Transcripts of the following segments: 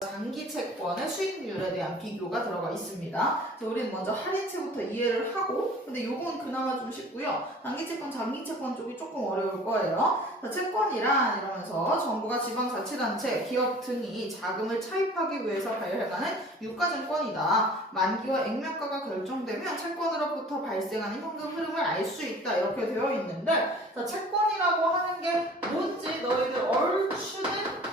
장기 채권의 수익률에 대한 비교가 들어가 있습니다. 그래서 우리는 먼저 할인채부터 이해를 하고, 근데 요건 그나마 좀 쉽고요. 단기 채권, 장기 채권 쪽이 조금 어려울 거예요. 채권이란 이러면서 정부가 지방자치단체, 기업 등이 자금을 차입하기 위해서 발행하는 유가증권이다. 만기와 액면가가 결정되면 채권으로부터 발생하는 현금 흐름을 알 수 있다. 이렇게 되어 있는데, 채권이라고 하는 게 뭔지 너희들 얼추는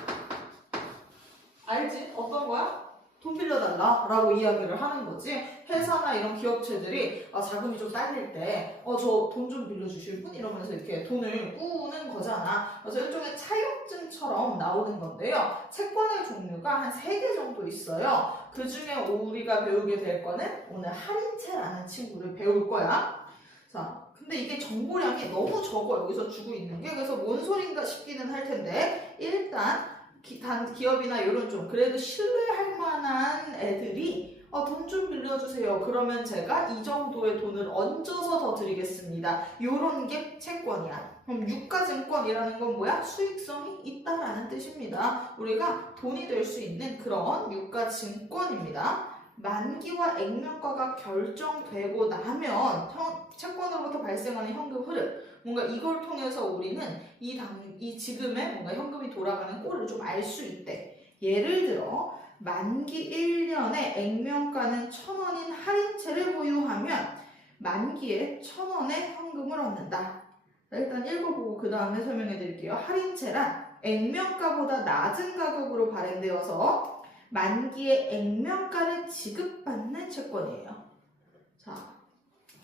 알지? 어떤 거야? 돈 빌려달라 라고 이야기를 하는 거지. 회사나 이런 기업체들이 자금이 좀 딸릴 때 저 돈 좀 빌려주실 분? 이러면서 이렇게 돈을 꾸는 거잖아. 그래서 일종의 차용증처럼 나오는 건데요. 채권의 종류가 한 3개 정도 있어요. 그 중에 우리가 배우게 될 거는 오늘 할인채라는 친구를 배울 거야. 자, 근데 이게 정보량이 너무 적어 여기서 주고 있는 게. 그래서 뭔 소린가 싶기는 할 텐데, 일단 기업이나 이런 좀 그래도 신뢰할 만한 애들이 돈 좀 빌려주세요. 그러면 제가 이 정도의 돈을 얹어서 더 드리겠습니다. 요런 게 채권이야. 그럼 유가증권이라는 건 뭐야? 수익성이 있다라는 뜻입니다. 우리가 돈이 될 수 있는 그런 유가증권입니다. 만기와 액면가가 결정되고 나면 채권으로부터 발생하는 현금 흐름, 뭔가 이걸 통해서 우리는 이 지금의 뭔가 현금이 돌아가는 꼴을 좀 알 수 있대. 예를 들어 만기 1년에 액면가는 1,000원인 할인채를 보유하면 만기에 1,000원의 현금을 얻는다. 일단 읽어보고 그 다음에 설명해 드릴게요. 할인채란 액면가보다 낮은 가격으로 발행되어서 만기에 액면가를 지급받는 채권이에요. 자,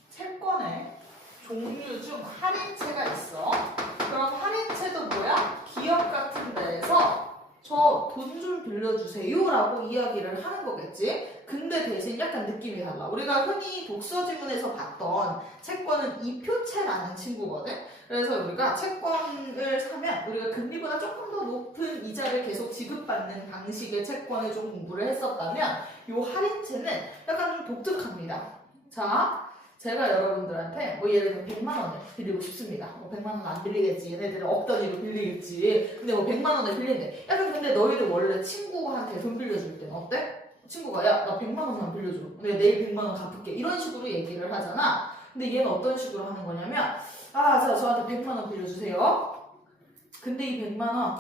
채권의 종류 중 할인채가 있어. 그럼 할인채도 뭐야? 기업 같은 데에서 저 돈 좀 빌려주세요 라고 이야기를 하는 거겠지. 근데 대신 약간 느낌이 달라. 우리가 흔히 독서지문에서 봤던 채권은 이표채라는 친구거든. 그래서 우리가 채권을 사면 우리가 금리보다 조금 더 높은 이자를 계속 지급받는 방식의 채권을 좀 공부를 했었다면, 이 할인채는 약간 좀 독특합니다. 자, 제가 여러분들한테 뭐 예를 들어 100만 원을 빌리고 싶습니다. 뭐 100만 원 안 빌리겠지. 얘네들은 억 단위로 빌리겠지. 근데 뭐 100만 원을 빌린대. 약간 근데 너희들 원래 친구한테 돈 빌려줄 때는 어때? 친구가 야, 나 100만 원만 빌려줘. 내가 내일 100만 원 갚을게. 이런 식으로 얘기를 하잖아. 근데 얘는 어떤 식으로 하는 거냐면, 자, 저한테 100만 원 빌려주세요. 근데 이 100만 원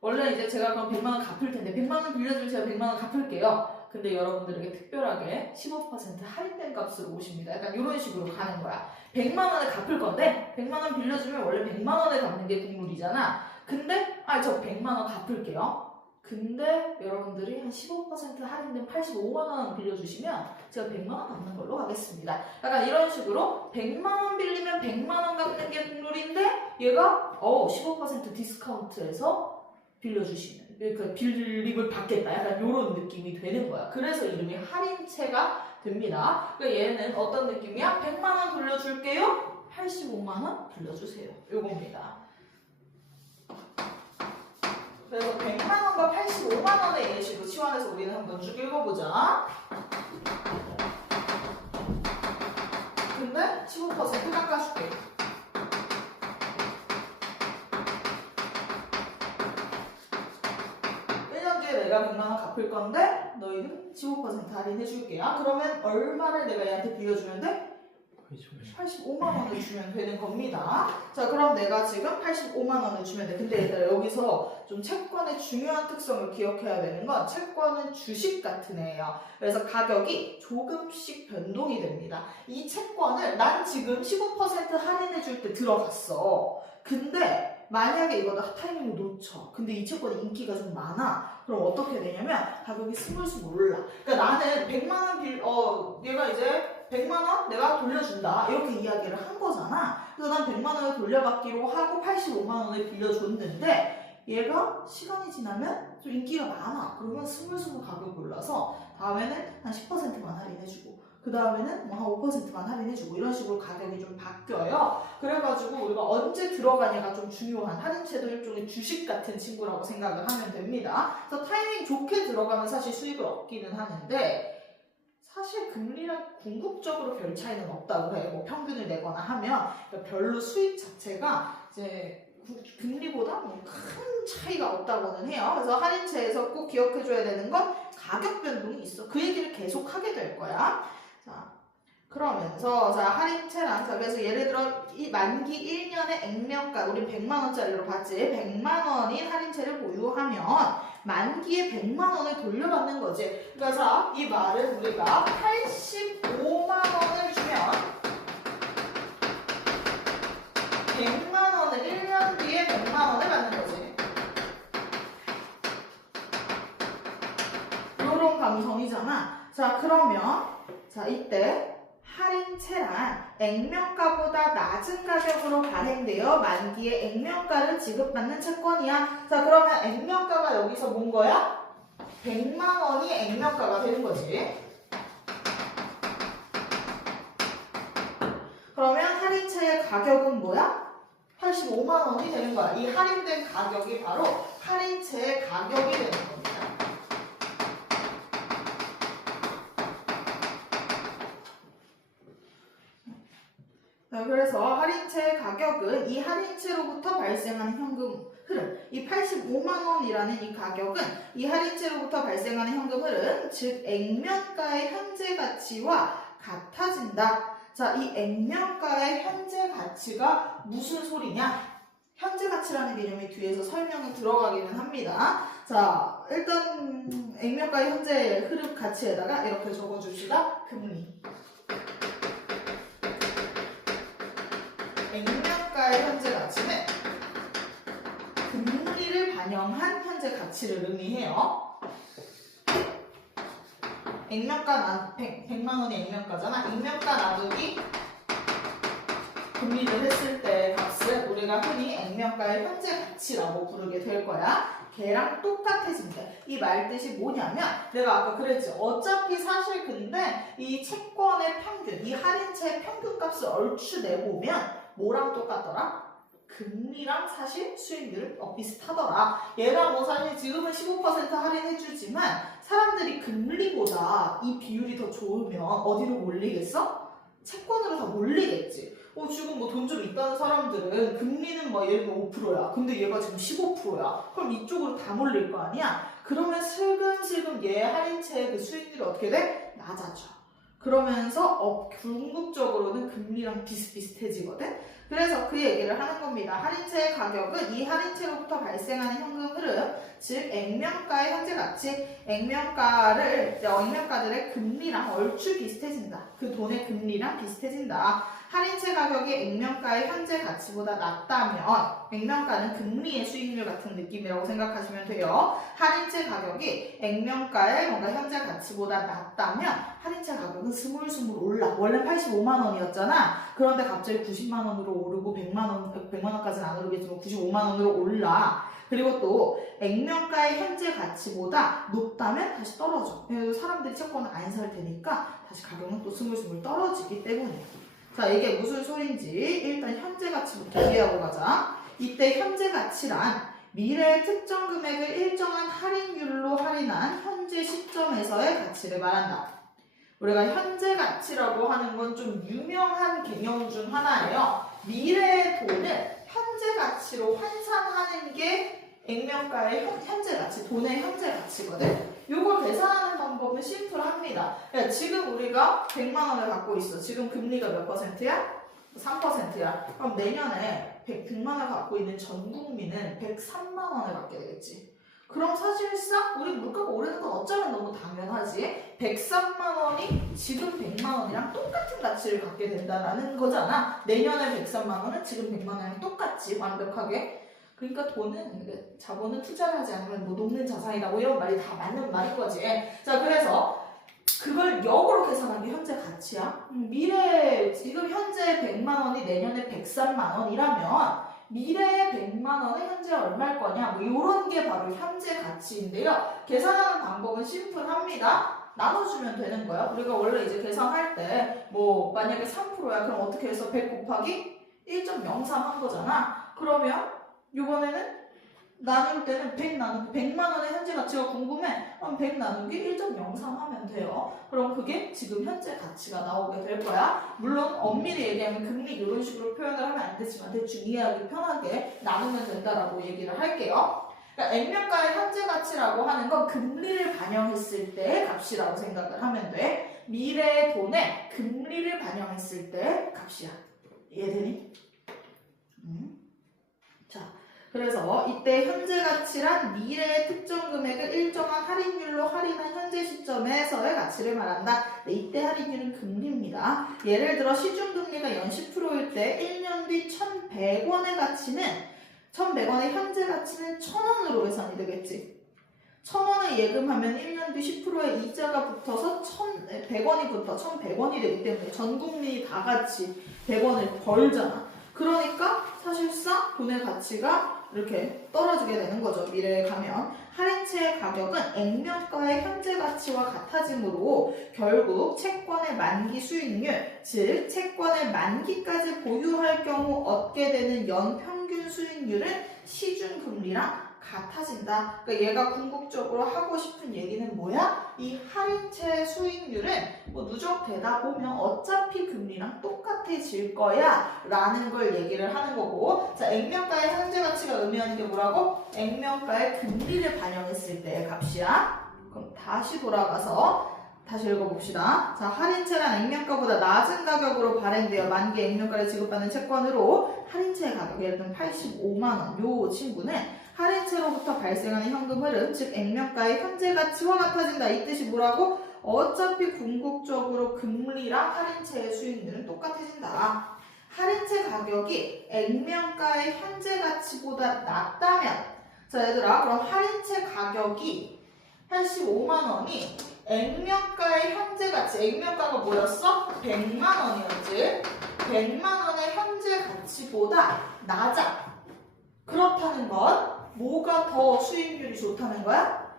원래 이제 제가 그럼 100만 원 갚을 텐데 100만 원 빌려주면 제가 100만 원 갚을게요. 근데 여러분들에게 특별하게 15% 할인된 값으로 오십니다. 약간 이런 식으로 가는 거야. 100만 원을 갚을 건데 100만 원 빌려주면 원래 100만 원을 갚는 게 국룰이잖아. 근데 저 100만 원 갚을게요. 근데 여러분들이 한 15% 할인된 85만 원 빌려주시면 제가 100만 원 갚는 걸로 하겠습니다. 약간 이런 식으로 100만 원 빌리면 100만 원 갚는 게 국룰인데 얘가 15% 디스카운트해서 빌려주시는, 그러니까 빌림을 받겠다. 약간 이런 느낌이 되는 거야. 그래서 이름이 할인채가 됩니다. 그러니까 얘는 어떤 느낌이야? 100만 원 돌려줄게요. 85만 원 빌려주세요. 요겁니다. 그래서 100만 원과 85만 원의 예시로 치환해서 우리는 한번 쭉 읽어보자. 근데 15% 깎아줄게. 1년 뒤에 내가 100만 원 갚을 건데 너희는 15% 할인해줄게요. 그러면 얼마를 내가 얘한테 빌려주면 돼? 85만 원을 주면 되는 겁니다. 자, 그럼 내가 지금 85만 원을 주면 돼. 근데 얘들아, 여기서 좀 채권의 중요한 특성을 기억해야 되는 건 채권은 주식 같은 애예요. 그래서 가격이 조금씩 변동이 됩니다. 이 채권을 난 지금 15% 할인해줄 때 들어갔어. 근데 만약에 이거를 타이밍을 놓쳐. 근데 이 채권이 인기가 좀 많아. 그럼 어떻게 되냐면 가격이 스물스물 올라. 그러니까 나는 100만 원 얘가 이제 100만 원 내가 돌려준다. 이렇게 이야기를 한 거잖아. 그래서 난 100만 원을 돌려받기로 하고 85만 원을 빌려줬는데 얘가 시간이 지나면 좀 인기가 많아. 그러면 스물스물 가격이 올라서 다음에는 한 10%만 할인해주고 그 다음에는 뭐 한 5%만 할인해주고 이런 식으로 가격이 좀 바뀌어요. 그래가지고 우리가 언제 들어가냐가 좀 중요한, 할인채도 일종의 주식 같은 친구라고 생각을 하면 됩니다. 그래서 타이밍 좋게 들어가면 사실 수익을 얻기는 하는데 사실 금리랑 궁극적으로 별 차이는 없다고 해. 뭐 평균을 내거나 하면 별로 수익 자체가 이제 금리보다 뭐 큰 차이가 없다고는 해요. 그래서 할인채에서 꼭 기억해줘야 되는 건 가격 변동이 있어. 그 얘기를 계속 하게 될 거야. 자, 그러면서 자 할인채랑 자 그래서 예를 들어 이 만기 1년의 액면가 우리 100만 원짜리로 봤지. 100만 원인 할인채를 보유하면 만기에 100만 원을 돌려받는 거지. 그래서 이 말은 우리가 85만 원을 주면 100만 원을 1년 뒤에 100만 원을 받는 거지. 요런 감성이잖아. 자 그러면 자 이때 할인채란 액면가보다 낮은 가격으로 발행되어 만기에 액면가를 지급받는 채권이야. 자 그러면 액면가가 여기서 뭔 거야? 100만 원이 액면가가 되는 거지. 그러면 할인채의 가격은 뭐야? 85만 원이 되는 거야. 이 할인된 가격이 바로 할인채의 가격이 되는 겁니다. 자, 그래서 할인채의 가격은 이 할인채로부터 발생하는 현금 흐름, 이 85만 원이라는 이 가격은 이 할인채로부터 발생하는 현금 흐름, 즉 액면가의 현재 가치와 같아진다. 자, 이 액면가의 현재 가치가 무슨 소리냐? 현재 가치라는 개념이 뒤에서 설명이 들어가기는 합니다. 자, 일단 액면가의 현재 흐름 가치에다가 이렇게 적어줍시다. 금리. 액면가의 현재 가치는 금리를 반영한 현재 가치를 의미해요. 액면가 100만 원이 액면가잖아. 액면가 놔두기 금리를 했을 때 값을 우리가 흔히 액면가의 현재 가치라고 부르게 될 거야. 걔랑 똑같아진다. 이 말 뜻이 뭐냐면 내가 아까 그랬지. 어차피 사실 근데 이 채권의 평균, 이 할인채의 평균 값을 얼추 내보면 뭐랑 똑같더라? 금리랑 사실 수익률은 비슷하더라. 얘가 뭐 사실 지금은 15% 할인해주지만 사람들이 금리보다 이 비율이 더 좋으면 어디로 몰리겠어? 채권으로 다 몰리겠지. 지금 뭐 돈 좀 있다는 사람들은 금리는 뭐 예를 들어 5%야. 근데 얘가 지금 15%야. 그럼 이쪽으로 다 몰릴 거 아니야? 그러면 슬금슬금 얘 할인채의 그 수익률이 어떻게 돼? 낮아져. 그러면서 궁극적으로는 금리랑 비슷비슷해지거든. 그래서 그 얘기를 하는 겁니다. 할인채의 가격은 이 할인채로부터 발생하는 현금 흐름, 즉 액면가의 현재 가치, 액면가들의 금리랑 얼추 비슷해진다. 그 돈의 금리랑 비슷해진다. 할인채 가격이 액면가의 현재 가치보다 낮다면 액면가는 금리의 수익률 같은 느낌이라고 생각하시면 돼요. 할인채 가격이 액면가의 뭔가 현재 가치보다 낮다면 할인채 가격은 스물스물 올라. 원래 85만 원이었잖아. 그런데 갑자기 90만 원으로 오르고 100만 원까지는 안 오르겠지만 95만 원으로 올라. 그리고 또 액면가의 현재 가치보다 높다면 다시 떨어져. 사람들이 채권을 안 살 테니까 다시 가격은 또 스물스물 떨어지기 때문이에요. 자, 이게 무슨 소린지 일단 현재 가치부터 이해하고 가자. 이때 현재 가치란 미래의 특정 금액을 일정한 할인율로 할인한 현재 시점에서의 가치를 말한다. 우리가 현재 가치라고 하는 건 좀 유명한 개념 중 하나예요. 미래의 돈을 현재 가치로 환산하는 게 액면가의 현재 가치, 돈의 현재 가치거든. 요걸 계산하는 방법은 심플합니다. 지금 우리가 100만 원을 갖고 있어. 지금 금리가 몇 %야? 3%야. 그럼 내년에 100만 원을 갖고 있는 전 국민은 103만 원을 갖게 되겠지. 그럼 사실상 우리 물가가 오르는 건 어쩌면 너무 당연하지. 103만 원이 지금 100만 원이랑 똑같은 가치를 갖게 된다는 거잖아. 내년에 103만 원은 지금 100만 원이랑 똑같지, 완벽하게. 그러니까 자본은 투자를 하지 않으면 뭐 녹는 자산이다. 뭐 이런 말이 다 맞는 말인 거지. 자, 그래서 그걸 역으로 계산한 게 현재 가치야. 지금 현재 100만 원이 내년에 103만 원이라면 미래의 100만 원은 현재 얼마일 거냐? 뭐 이런 게 바로 현재 가치인데요. 계산하는 방법은 심플합니다. 나눠주면 되는 거야. 우리가 원래 이제 계산할 때 뭐 만약에 3%야. 그럼 어떻게 해서 100 곱하기 1.03 한 거잖아. 그러면 이번에는 나눌 때는 100 나누기 100만 원의 현재 가치가 궁금해. 그럼 100 나누기 1.03 하면 돼요. 그럼 그게 지금 현재 가치가 나오게 될 거야. 물론 엄밀히 얘기하면 금리 이런 식으로 표현을 하면 안 되지만 대충 이해하기 편하게 나누면 된다라고 얘기를 할게요. 그러니까 액면가의 현재 가치라고 하는 건 금리를 반영했을 때의 값이라고 생각을 하면 돼. 미래의 돈에 금리를 반영했을 때 값이야. 이해되니? 자, 그래서 이때 현재 가치란 미래의 특정 금액을 일정한 할인율로 할인한 현재 시점에서의 가치를 말한다. 네, 이때 할인율은 금리입니다. 예를 들어 시중금리가 연 10%일 때 1년 뒤 1,100원의 가치는 1,100원의 현재 가치는 1,000원으로 계산이 되겠지. 1,000원을 예금하면 1년 뒤 10%의 이자가 붙어서 1,100원이 붙어 1,100원이 되기 때문에 전 국민이 다 같이 100원을 벌잖아. 그러니까 사실상 돈의 가치가 이렇게 떨어지게 되는 거죠. 미래에 가면. 할인채의 가격은 액면가의 현재 가치와 같아지므로 결국 채권의 만기 수익률, 즉 채권의 만기까지 보유할 경우 얻게 되는 연평균 수익률은 시중금리랑 같아진다. 그러니까 얘가 궁극적으로 하고 싶은 얘기는 뭐야? 이 할인채 수익률은 뭐 누적되다 보면 어차피 금리랑 똑같아질 거야 라는 걸 얘기를 하는 거고, 자, 액면가의 현재 가치가 의미하는 게 뭐라고? 액면가의 금리를 반영했을 때의 값이야. 그럼 다시 돌아가서 다시 읽어봅시다. 자, 할인채란 액면가보다 낮은 가격으로 발행되어 만기 액면가를 지급받는 채권으로 할인채의 가격, 예를 들면 85만원 요 친구는 할인채로부터 발생하는 현금 흐름, 즉 액면가의 현재 가치와 같아진다. 이 뜻이 뭐라고? 어차피 궁극적으로 금리랑 할인채의 수익률은 똑같아진다. 할인채 가격이 액면가의 현재 가치보다 낮다면, 자 얘들아, 그럼 할인채 가격이 85만 원이 액면가의 현재 가치, 액면가가 뭐였어? 100만 원이었지. 100만 원의 현재 가치보다 낮아. 그렇다는 건 뭐가 더 수익률이 좋다는 거야?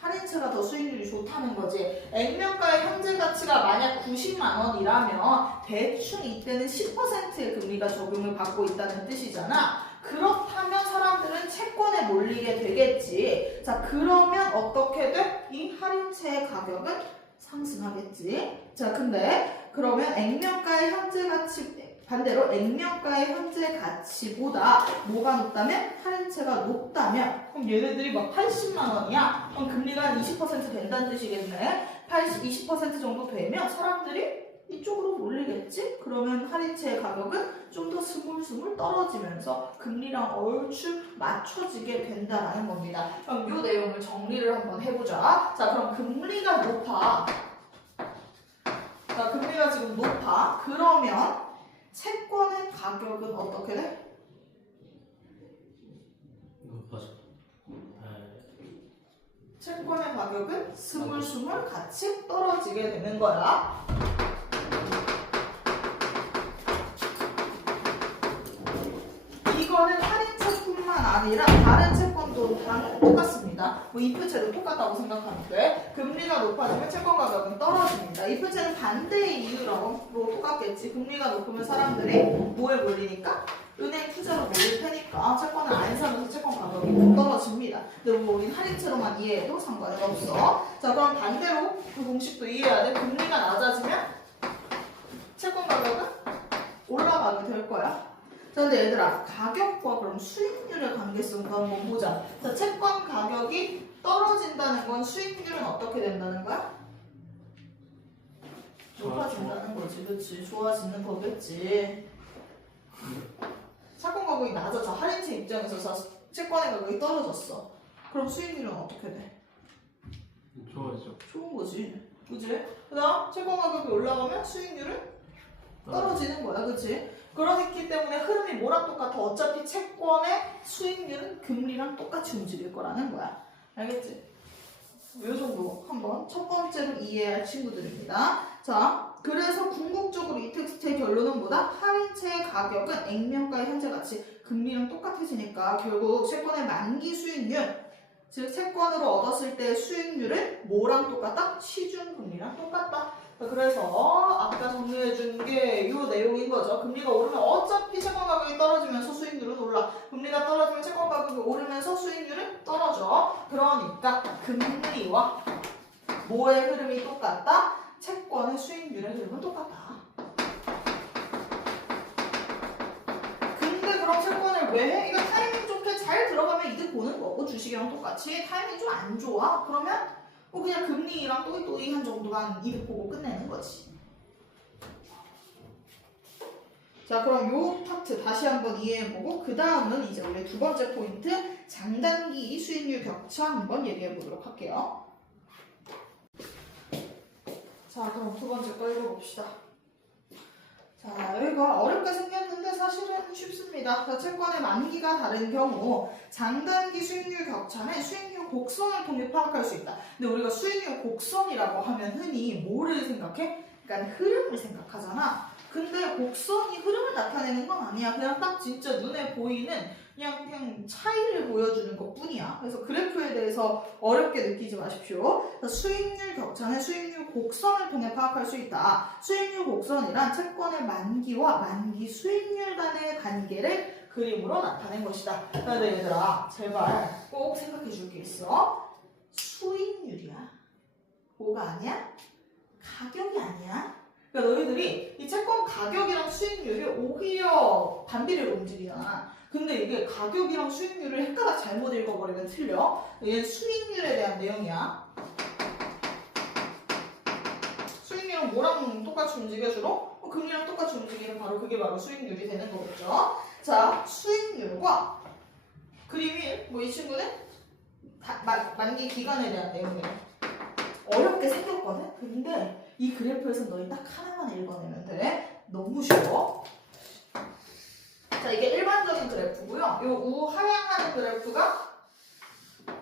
할인채가 더 수익률이 좋다는 거지. 액면가의 현재 가치가 만약 90만 원이라면 대충 이때는 10%의 금리가 적용을 받고 있다는 뜻이잖아. 그렇다면 사람들은 채권에 몰리게 되겠지. 자, 그러면 어떻게 돼? 이 할인채의 가격은 상승하겠지. 자, 근데 그러면 액면가의 현재 가치, 반대로 액면가의 현재 가치보다 뭐가 높다면? 할인채가 높다면, 그럼 얘네들이 막 80만 원이야? 그럼 금리가 한 20% 된다는 뜻이겠네. 20% 정도 되면 사람들이 이쪽으로 몰리겠지? 그러면 할인채의 가격은 좀 더 스물스물 떨어지면서 금리랑 얼추 맞춰지게 된다라는 겁니다. 그럼 이 내용을 정리를 한번 해보자. 자, 그럼 금리가 높아. 자, 금리가 지금 높아. 그러면 채권의 가격은 어떻게 돼? 높아져. 채권의 가격은 스물스물 같이 떨어지게 되는 거야. 이거는 할인채뿐만 아니라 다른 채권도 다 똑같습니다. 뭐 이프채도 똑같다고 생각하면 돼. 금리가 높아지면 채권 가격은 떨어집니다. 이프채는 반대의 이유로 똑같겠지. 금리가 높으면 사람들이 뭐에 몰리니까? 은행 투자로 몰릴 테니까 채권을 안 사면서 채권 가격이 떨어집니다. 근데 뭐 우린 할인채로만 이해해도 상관은 없어. 자, 그럼 반대로 그 공식도 이해해야 돼. 금리가 낮아지면 채권 가격은 올라가게 될 거야. 자, 근데 얘들아, 가격과 그럼 수익률의 관계성도 한번 보자. 자, 채권 가격이 떨어진다는 건 수익률은 어떻게 된다는 거야? 높아진다는 거지, 그렇지? 좋아지는 거겠지. 채권 가격이 낮아져. 할인채 입장에서 채권의 가격이 떨어졌어. 그럼 수익률은 어떻게 돼? 좋아지죠. 좋은 거지, 그치? 그다음 채권 가격이 올라가면 수익률은 떨어지는 거야, 그치? 그렇기 때문에 흐름이 뭐랑 똑같아? 어차피 채권의 수익률은 금리랑 똑같이 움직일 거라는 거야. 알겠지? 이 정도 한번 첫 번째로 이해할 친구들입니다. 자, 그래서 궁극적으로 이 텍스트의 결론은 뭐다? 할인채의 가격은 액면가의 현재 가치, 금리랑 똑같아지니까 결국 채권의 만기 수익률, 즉 채권으로 얻었을 때 수익률은 뭐랑 똑같다? 시중금리랑 똑같다. 그래서 아까 정리해 준 게 이 내용인 거죠. 금리가 오르면 어차피 채권 가격이 떨어지면서 수익률은 올라. 금리가 떨어지면 채권 가격이 오르면서 수익률은 떨어져. 그러니까 금리와 뭐의 흐름이 똑같다? 채권의 수익률의 흐름은 똑같다. 근데 그럼 채권을 왜 해? 이거 타이밍 좋게 잘 들어가면 이득 보는 거고 주식이랑 똑같이 타이밍 좀 안 좋아? 그러면 뭐 그냥 금리랑 또이또이한 정도만 이득 보고 끝내는 거지. 자, 그럼 요 파트 다시 한번 이해해보고 그 다음은 이제 우리 두 번째 포인트 장단기 수익률 격차 한번 얘기해보도록 할게요. 자, 그럼 두 번째 거 읽어봅시다. 자, 여기가 어렵게 생겼는데 사실은 쉽습니다. 자, 채권의 만기가 다른 경우 장단기 수익률 격차는 수익률 곡선을 통해 파악할 수 있다. 근데 우리가 수익률 곡선이라고 하면 흔히 뭐를 생각해? 그러니까 흐름을 생각하잖아. 근데 곡선이 흐름을 나타내는 건 아니야. 그냥 딱 진짜 눈에 보이는 그냥 차이를 보여주는 것 뿐이야. 그래서 그래프에 대해서 어렵게 느끼지 마십시오. 수익률 격차는 수익률 곡선을 통해 파악할 수 있다. 수익률 곡선이란 채권의 만기와 만기 수익률 간의 관계를 그림으로 나타낸 것이다. 그런데 얘들아, 제발 꼭 생각해 줄 게 있어. 수익률이야. 뭐가 아니야? 가격이 아니야. 그러니까 너희들이 이 채권 가격이랑 수익률이 오히려 반비례로 움직이잖아. 근데 이게 가격이랑 수익률을 헷갈아 잘못 읽어버리면 틀려. 얘는 수익률에 대한 내용이야. 수익률은 뭐랑 똑같이 움직여 주로? 금리랑 똑같이 움직이면 바로 그게 바로 수익률이 되는 거겠죠. 자, 수익률과 그림이 뭐 이 친구는 만기 기간에 대한 내용이에요. 어렵게 생겼거든? 근데 이 그래프에서 너희 딱 하나만 읽어내면 돼. 너무 쉬워. 자, 이게 일반적인 그래프고요. 이 우하향하는 그래프가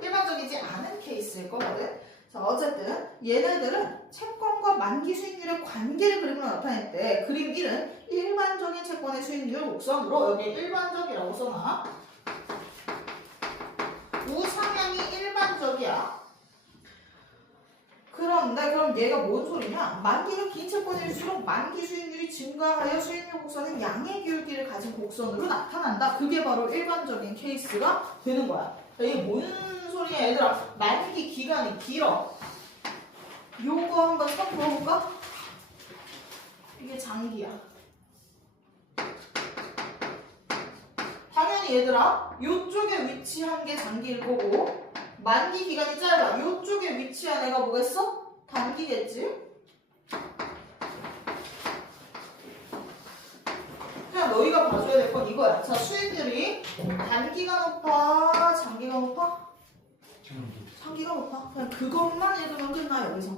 일반적이지 않은 케이스일 거거든. 자, 어쨌든 얘네들은 채권과 만기 수익률의 관계를 그림으로 나타낼 때 그림 1은 일반적인 채권의 수익률 곡선으로 여기 일반적이라고 써놔. 우상향이 일반적이야. 그런데 그럼 얘가 뭔 소리냐? 만기가 긴 채권일수록 만기 수익률이 증가하여 수익률 곡선은 양의 기울기를 가진 곡선으로 나타난다. 그게 바로 일반적인 케이스가 되는 거야. 이게 뭔 소리야 얘들아? 만기 기간이 길어. 요거 한번 딱 풀어볼까? 이게 장기야. 당연히 얘들아, 요쪽에 위치한 게 장기일 거고 만기 기간이 짧아. 요쪽에 위치한 애가 뭐겠어? 단기겠지? 그냥 너희가 봐줘야 될 건 이거야. 자, 수익률이 단기가 높아? 장기가 높아? 장기가 높아. 그냥 그것만 읽으면 끝나, 여기서.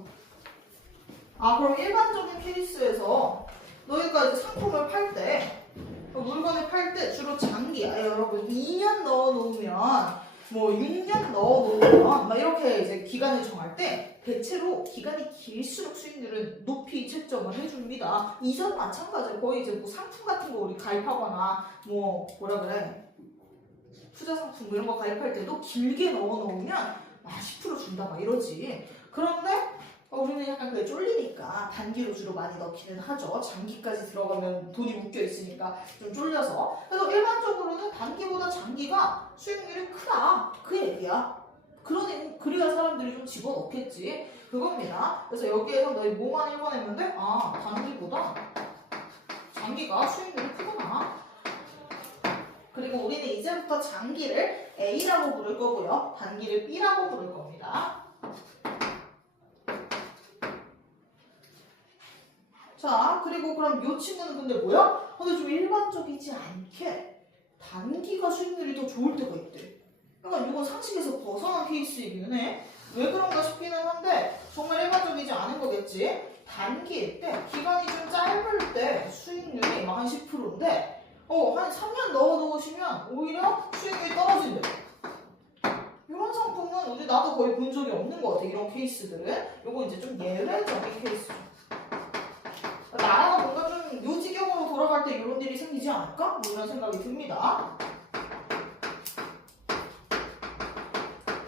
아, 그럼 일반적인 케이스에서 너희가 이제 상품을 팔 때, 물건을 팔 때 주로 장기야. 여러분, 2년 넣어놓으면 뭐 6년 넣어놓으면 막 이렇게 이제 기간을 정할 때 대체로 기간이 길수록 수익률은 높이 책정을 해줍니다. 이전 마찬가지로 거의 이제 뭐 상품 같은 거 우리 가입하거나 뭐 뭐라 그래 투자 상품 뭐 이런 거 가입할 때도 길게 넣어놓으면 10% 준다 막 이러지. 그런데 우리는 약간 그게 쫄리니까 단기로 주로 많이 넣기는 하죠. 장기까지 들어가면 돈이 묶여 있으니까 좀 쫄려서. 그래서 일반적으로는 단기보다 장기가 수익률이 크다. 그 얘기야. 그러니 그래야 사람들이 좀 집어넣겠지. 그겁니다. 그래서 여기에서 너희 뭐만 읽어내면 돼? 아, 단기보다 장기가 수익률이 크구나. 그리고 우리는 이제부터 장기를 A라고 부를 거고요. 단기를 B라고 부를 겁니다. 자, 그리고 그럼 이 친구는 근데 뭐야? 근데 좀 일반적이지 않게 단기가 수익률이 더 좋을 때가 있대. 그러니까 이건 상식에서 벗어난 케이스이기는 해. 왜 그런가 싶기는 한데 정말 일반적이지 않은 거겠지. 단기일 때, 기간이 좀 짧을 때 수익률이 한 10%인데 한 3년 넣어놓으시면 오히려 수익률이 떨어진대. 이런 상품은 우리 나도 거의 본 적이 없는 것 같아. 이런 케이스들은. 이거 이제 좀 예외적인 케이스죠. 나라가 뭔가 좀 요 지경으로 돌아갈 때 이런 일이 생기지 않을까? 뭐 이런 생각이 듭니다.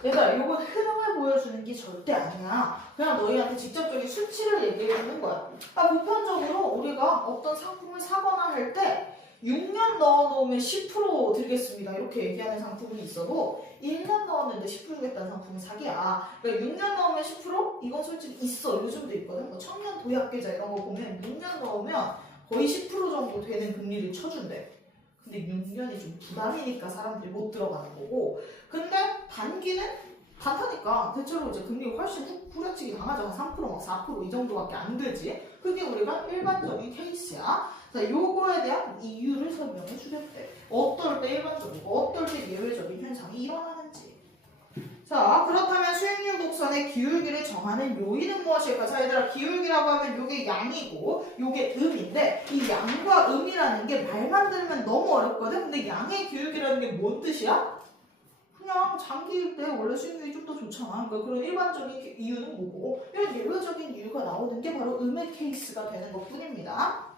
얘들아, 이건 흐름을 보여주는 게 절대 아니야. 그냥 너희한테 직접적인 수치를 얘기해 주는 거야. 보편적으로 우리가 어떤 상품을 사거나 할 때 6년 넣어놓으면 10% 드리겠습니다. 이렇게 얘기하는 상품이 있어도 1년 넣었는데 10% 주겠다는 상품은 사기야. 그러니까 6년 넣으면 10%? 이건 솔직히 있어. 요즘도 있거든. 뭐 청년 도약계좌 이런 거 보면 6년 넣으면 거의 10% 정도 되는 금리를 쳐준대. 근데 6년이 좀 부담이니까 사람들이 못 들어가는 거고, 근데 단기는 단타니까 대체로 이제 금리 훨씬 후려치기 강하잖아. 3%, 4%이 정도밖에 안 되지. 그게 우리가 일반적인 케이스야. 자, 요거에 대한 이유를 설명해 주겠대. 어떨 때 일반적이고 어떨 때 예외적인 현상이 일어나는지. 자, 그렇다면 수익률 곡선의 기울기를 정하는 요인은 무엇일까? 자, 얘들아, 기울기라고 하면 요게 양이고 요게 음인데, 이 양과 음이라는 게 말만 들으면 너무 어렵거든? 근데 양의 기울기라는 게 뭔 뜻이야? 그냥 장기일 때 원래 수익률이 좀 더 좋잖아. 그러니까 그런 일반적인 이유는 뭐고, 이런 예외적인 이유가 나오는 게 바로 음의 케이스가 되는 것 뿐입니다.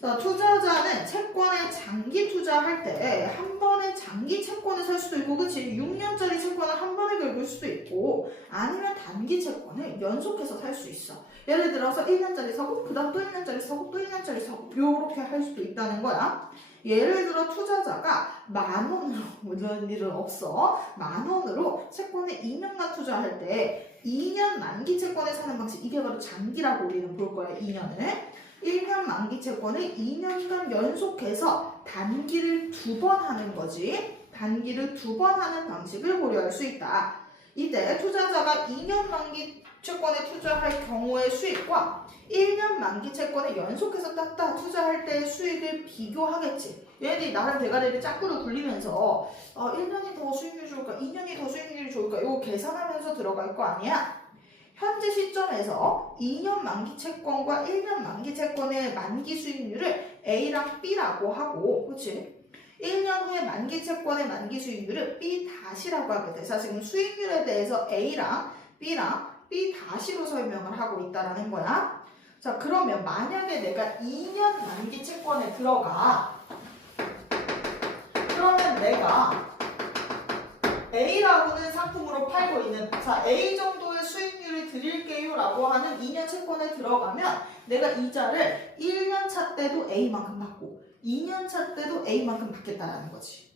자, 투자자는 채권에 장기 투자할 때 한 번에 장기 채권을 살 수도 있고, 그치? 6년짜리 채권을 한 번에 긁을 수도 있고, 아니면 단기 채권을 연속해서 살 수 있어. 예를 들어서 1년짜리 사고, 그 다음 또 1년짜리 사고, 또 1년짜리 사고, 요렇게 할 수도 있다는 거야. 예를 들어 투자자가 10,000원으로, 이런 일은 없어. 10,000원으로 채권에 2년간 투자할 때 2년 만기 채권을 사는 방식, 이게 바로 장기라고 우리는 볼 거야, 2년을. 1년 만기 채권을 2년간 연속해서 단기를 2번 하는 거지. 단기를 2번 하는 방식을 고려할 수 있다. 이때 투자자가 2년 만기 채권에 투자할 경우의 수익과 1년 만기 채권에 연속해서 딱딱 투자할 때의 수익을 비교하겠지. 얘네들이 나름 대가리를 짝구를 굴리면서 1년이 더 수익률이 좋을까, 2년이 더 수익률이 좋을까, 이거 계산하면서 들어갈 거 아니야. 현재 시점에서 2년 만기 채권과 1년 만기 채권의 만기 수익률을 A랑 B라고 하고, 그치? 1년 후에 만기 채권의 만기 수익률을 B-라고 하게 돼. 자, 지금 수익률에 대해서 A랑 B랑 B-로 설명을 하고 있다라는 거야. 자, 그러면 만약에 내가 2년 만기 채권에 들어가, 그러면 내가 A라고는 상품으로 팔고 있는, 자, A 정도의 수익률을 드릴게요 라고 하는 2년 채권에 들어가면 내가 이자를 1년 차 때도 A만큼 받고 2년 차 때도 A만큼 받겠다라는 거지.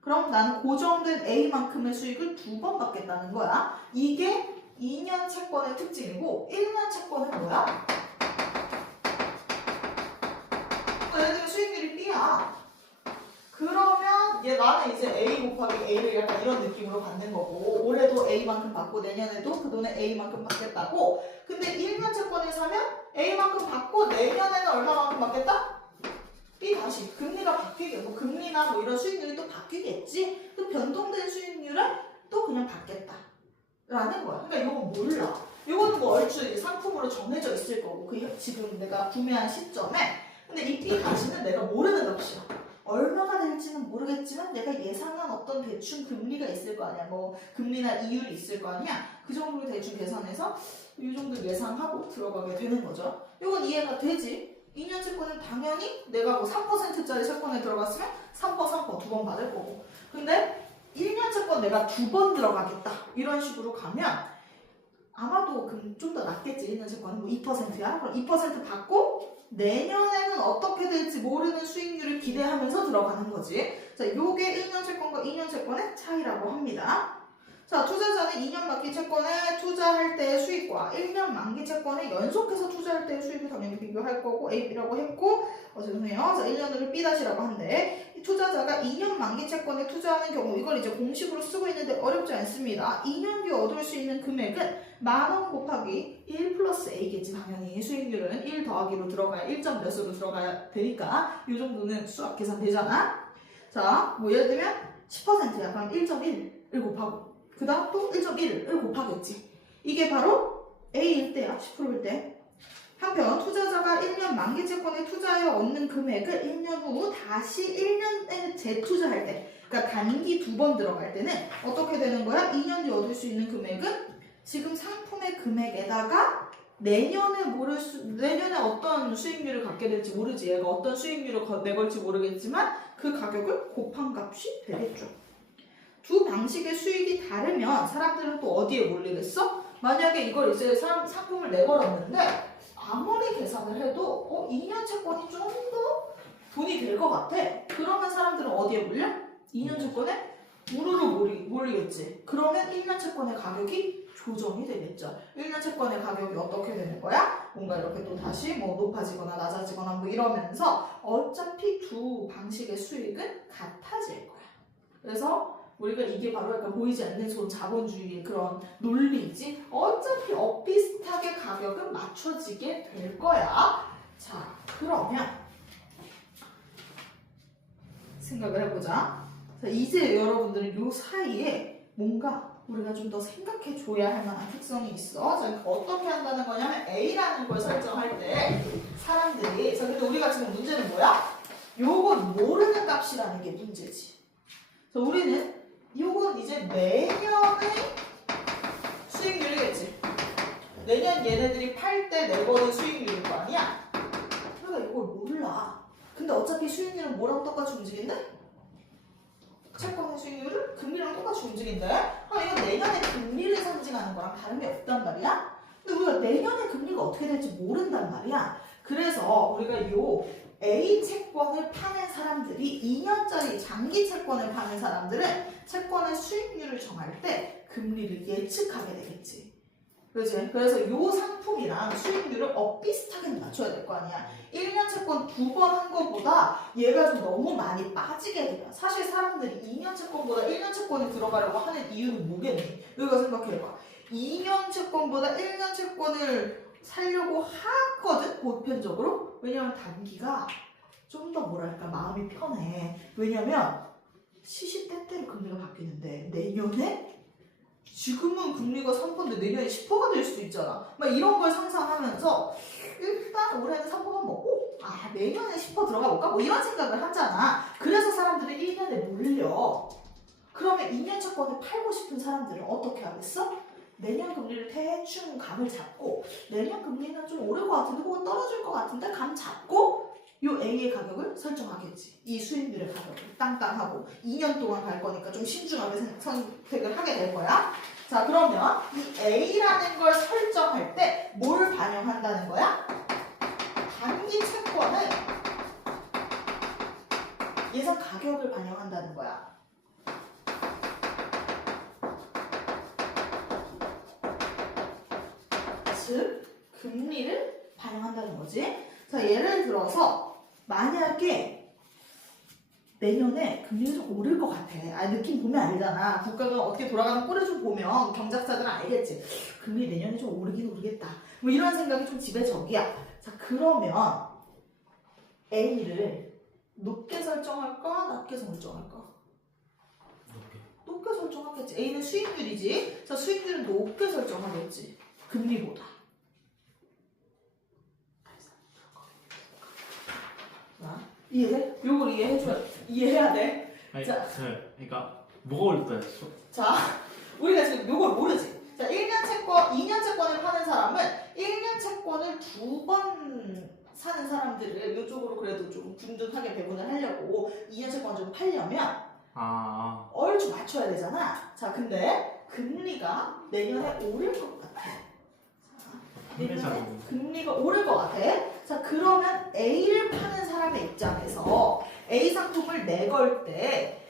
그럼 나는 고정된 A만큼의 수익을 2번 받겠다는 거야. 이게 2년 채권의 특징이고, 1년 채권은 뭐야? 예를 들면 수익률이 B야. 그러면 나는 이제 A 곱하기 A를 약간 이런 느낌으로 받는 거고, 올해도 A만큼 받고 내년에도 그 돈에 A만큼 받겠다고. 근데 1년 채권을 사면 A만큼 받고 내년에는 얼마만큼 받겠다? B 다시 금리가 바뀌게, 뭐 금리나 뭐 이런 수익률이 또 바뀌겠지. 또 변동된 수익률을 또 그냥 받겠다 라는 거야. 그러니까 이건 몰라. 이거는 뭐 얼추 이제 상품으로 정해져 있을 거고, 그 지금 내가 구매한 시점에. 근데 이 B 다시는 내가 모르는 값이야. 얼마가 될지는 모르겠지만 내가 예상한 어떤 대충 금리가 있을 거 아니야. 뭐 금리나 이율이 있을 거 아니야. 그 정도를 대충 계산해서 이 정도 예상하고 들어가게 되는 거죠. 이건 이해가 되지? 2년 채권은 당연히 내가 뭐 3%짜리 채권에 들어갔으면 3% 2번 받을 거고. 근데 1년 채권 내가 2번 들어가겠다 이런 식으로 가면 아마도 좀 더 낮겠지. 1년 채권은 뭐 2%야. 그럼 2% 받고 내년에는 어떻게 될지 모르는 수익률을 기대하면서 들어가는 거지. 자, 요게 1년 채권과 2년 채권의 차이라고 합니다. 자, 투자자는 2년 만기 채권에 투자할 때의 수익과 1년 만기 채권에 연속해서 투자할 때의 수익을 당연히 비교할 거고, A, B라고 했고, 죄송해요. 자, 1년으로 B-라고 한데, 투자자가 2년 만기 채권에 투자하는 경우, 이걸 이제 공식으로 쓰고 있는데 어렵지 않습니다. 2년 뒤에 얻을 수 있는 금액은 10,000원 곱하기 1 플러스 A겠지. 당연히 수익률은 1 더하기로 들어가야 1점 몇으로 들어가야 되니까 이 정도는 수학 계산 되잖아. 자, 뭐 예를 들면 10%야. 그럼 1.1을 곱하고 그 다음 또 1.1을 곱하겠지. 이게 바로 A일 때야. 10%일 때. 한편 투자자가 1년 만기 채권에 투자하여 얻는 금액을 1년 후 다시 1년에 재투자할 때, 그러니까 단기 2번 들어갈 때는 어떻게 되는 거야? 2년 뒤 얻을 수 있는 금액은 지금 상품의 금액에다가 내년에 어떤 수익률을 갖게 될지 모르지. 얘가 어떤 수익률을 내걸지 모르겠지만 그 가격을 곱한 값이 되겠죠. 두 방식의 수익이 다르면 사람들은 또 어디에 몰리겠어? 만약에 이걸 이제 상품을 내걸었는데 아무리 계산을 해도 2년 채권이 좀 더 돈이 될 것 같아. 그러면 사람들은 어디에 몰려? 2년 채권에 우르르 몰리겠지. 그러면 1년 채권의 가격이 조정이 되겠죠. 1년 채권의 가격이 어떻게 되는 거야? 뭔가 이렇게 또 다시 뭐 높아지거나 낮아지거나 뭐 이러면서 어차피 두 방식의 수익은 같아질 거야. 그래서 우리가 이게 바로 약간 보이지 않는 손 자본주의의 그런 논리지. 어차피 엇비슷하게 가격은 맞춰지게 될 거야. 자, 그러면 생각을 해보자. 자, 이제 여러분들은 요 사이에 뭔가 우리가 좀 더 생각해 줘야 할 만한 특성이 있어. 자, 어떻게 한다는 거냐면 A라는 걸 설정할 때 사람들이 자, 근데 우리가 지금 문제는 뭐야? 요건 모르는 값이라는 게 문제지. 자, 우리는 요건 이제 내년의 수익률이겠지. 내년 얘네들이 팔 때 내거는 수익률일 거 아니야? 그러니까 이걸 몰라. 근데 어차피 수익률은 뭐랑 똑같이 움직인대? 채권의 수익률은 금리랑 똑같이 움직인대. 이건 내년에 금리를 상징하는 거랑 다름이 없단 말이야. 근데 우리가 내년에 금리가 어떻게 될지 모른단 말이야. 그래서 우리가 요 A 채권을 파는 사람들이 2년짜리 장기 채권을 파는 사람들은 채권의 수익률을 정할 때 금리를 예측하게 되겠지. 그렇지? 그래서 요 상품이랑 수익률을 엇비슷하게 맞춰야 될 거 아니야. 1년 채권 2번 한 거보다 얘가 좀 너무 많이 빠지게 되면 사실 사람들이 2년 채권보다 1년 채권에 들어가려고 하는 이유는 뭐겠니? 여기가 생각해봐. 2년 채권보다 1년 채권을 살려고 하거든, 보편적으로. 왜냐면 단기가 좀 더 뭐랄까 마음이 편해. 왜냐면 시시때때로 금리가 바뀌는데 내년에 지금은 금리가 3%인데 내년에 10%가 될 수도 있잖아. 막 이런 걸 상상하면서 일단 올해는 3%만 먹고 내년에 10% 들어가 볼까? 뭐 이런 생각을 하잖아. 그래서 사람들은 1년에 몰려. 그러면 2년 채권을 팔고 싶은 사람들은 어떻게 하겠어? 내년 금리를 대충 감을 잡고 내년 금리는 좀 오를 것 같은데 혹은 떨어질 것 같은데 감 잡고 요 A의 가격을 설정하겠지. 이 수익률의 가격을 땅땅하고 2년 동안 갈 거니까 좀 신중하게 선택을 하게 될 거야. 자, 그러면 이 A라는 걸 설정할 때 뭘 반영한다는 거야? 단기 채권의 예상 가격을 반영한다는 거야. 즉, 금리를 반영한다는 거지. 자, 예를 들어서 만약에 내년에 금리가 좀 오를 것 같아. 느낌 보면 알잖아. 국가가 어떻게 돌아가는 꼴을 좀 보면 경작자들은 알겠지. 금리 내년에 좀 오르긴 오르겠다. 뭐 이런 생각이 좀 지배적이야. 자, 그러면 A를 높게 설정할까? 낮게 설정할까? 높게 설정하겠지. A는 수익률이지. 자, 수익률은 높게 설정하겠지. 금리보다. 이해돼? 요걸 이해해야 돼. 아니, 자. 네, 그러니까 뭐가 올렸다였어? 자, 우리가 지금 요걸 모르지. 자, 1년 채권, 2년 채권을 파는 사람은 1년 채권을 2번 사는 사람들을 이쪽으로 그래도 좀 균등하게 배분을 하려고 2년 채권 좀 팔려면 얼추 맞춰야 되잖아. 자, 근데 금리가 내년에 오를 것 같아. 내년에 금리가 오를 것 같아. 자, 그러면 A를 파는 사람의 입장에서 A 상품을 내걸 때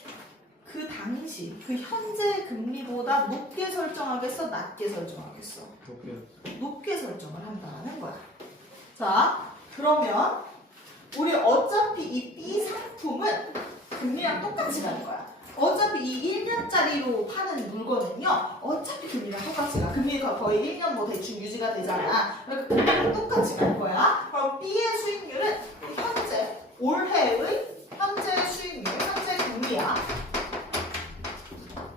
그 당시, 그 현재 금리보다 높게 설정하겠어? 낮게 설정하겠어? 높게 설정을 한다는 거야. 자, 그러면 우리 어차피 이 B 상품은 금리랑 똑같이 가는 거야. 어차피 이 1년짜리로 파는 물건은요, 어차피 금리랑 똑같이 가. 금리가 거의 1년 뭐 대충 유지가 되잖아. 그러니까 금리랑 똑같이 갈 거야. 그럼 B의 수익률은 현재, 올해의 현재 수익률, 현재 금리야.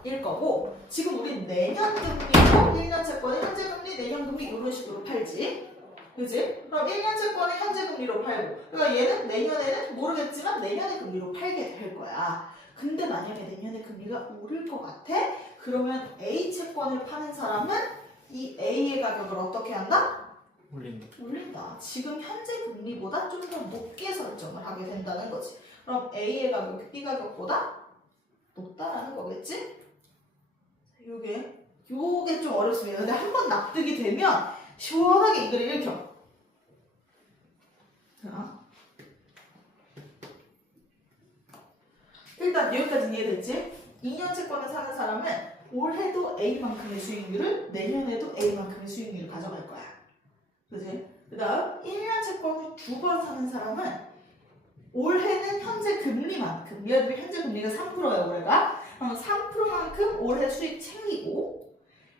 일 거고, 지금 우리 내년 금리로 1년 채권의 현재 금리, 내년 금리 이런 식으로 팔지. 그지? 그럼 1년 채권의 현재 금리로 팔고, 그러니까 얘는 내년에는 모르겠지만 내년의 금리로 팔게 될 거야. 근데 만약에 내년에 금리가 오를 것 같아? 그러면 A 채권을 파는 사람은 이 A의 가격을 어떻게 한다? 올린다. 지금 현재 금리보다 좀 더 높게 설정을 하게 된다는 거지. 그럼 A의 가격이 B 가격보다 높다라는 거겠지? 요게 좀 어렵습니다. 근데 한 번 납득이 되면 시원하게 이 그림 읽혀. 자, 일단 여기까지 이해됐지? 2년 채권을 사는 사람은 올해도 A만큼의 수익률을, 내년에도 A만큼의 수익률을 가져갈 거야. 그치? 그 다음 1년 채권을 2번 사는 사람은 올해는 현재 금리만큼, 예를 들면 현재 금리가 3%예요 올해가. 그럼 3%만큼 올해 수익 챙기고,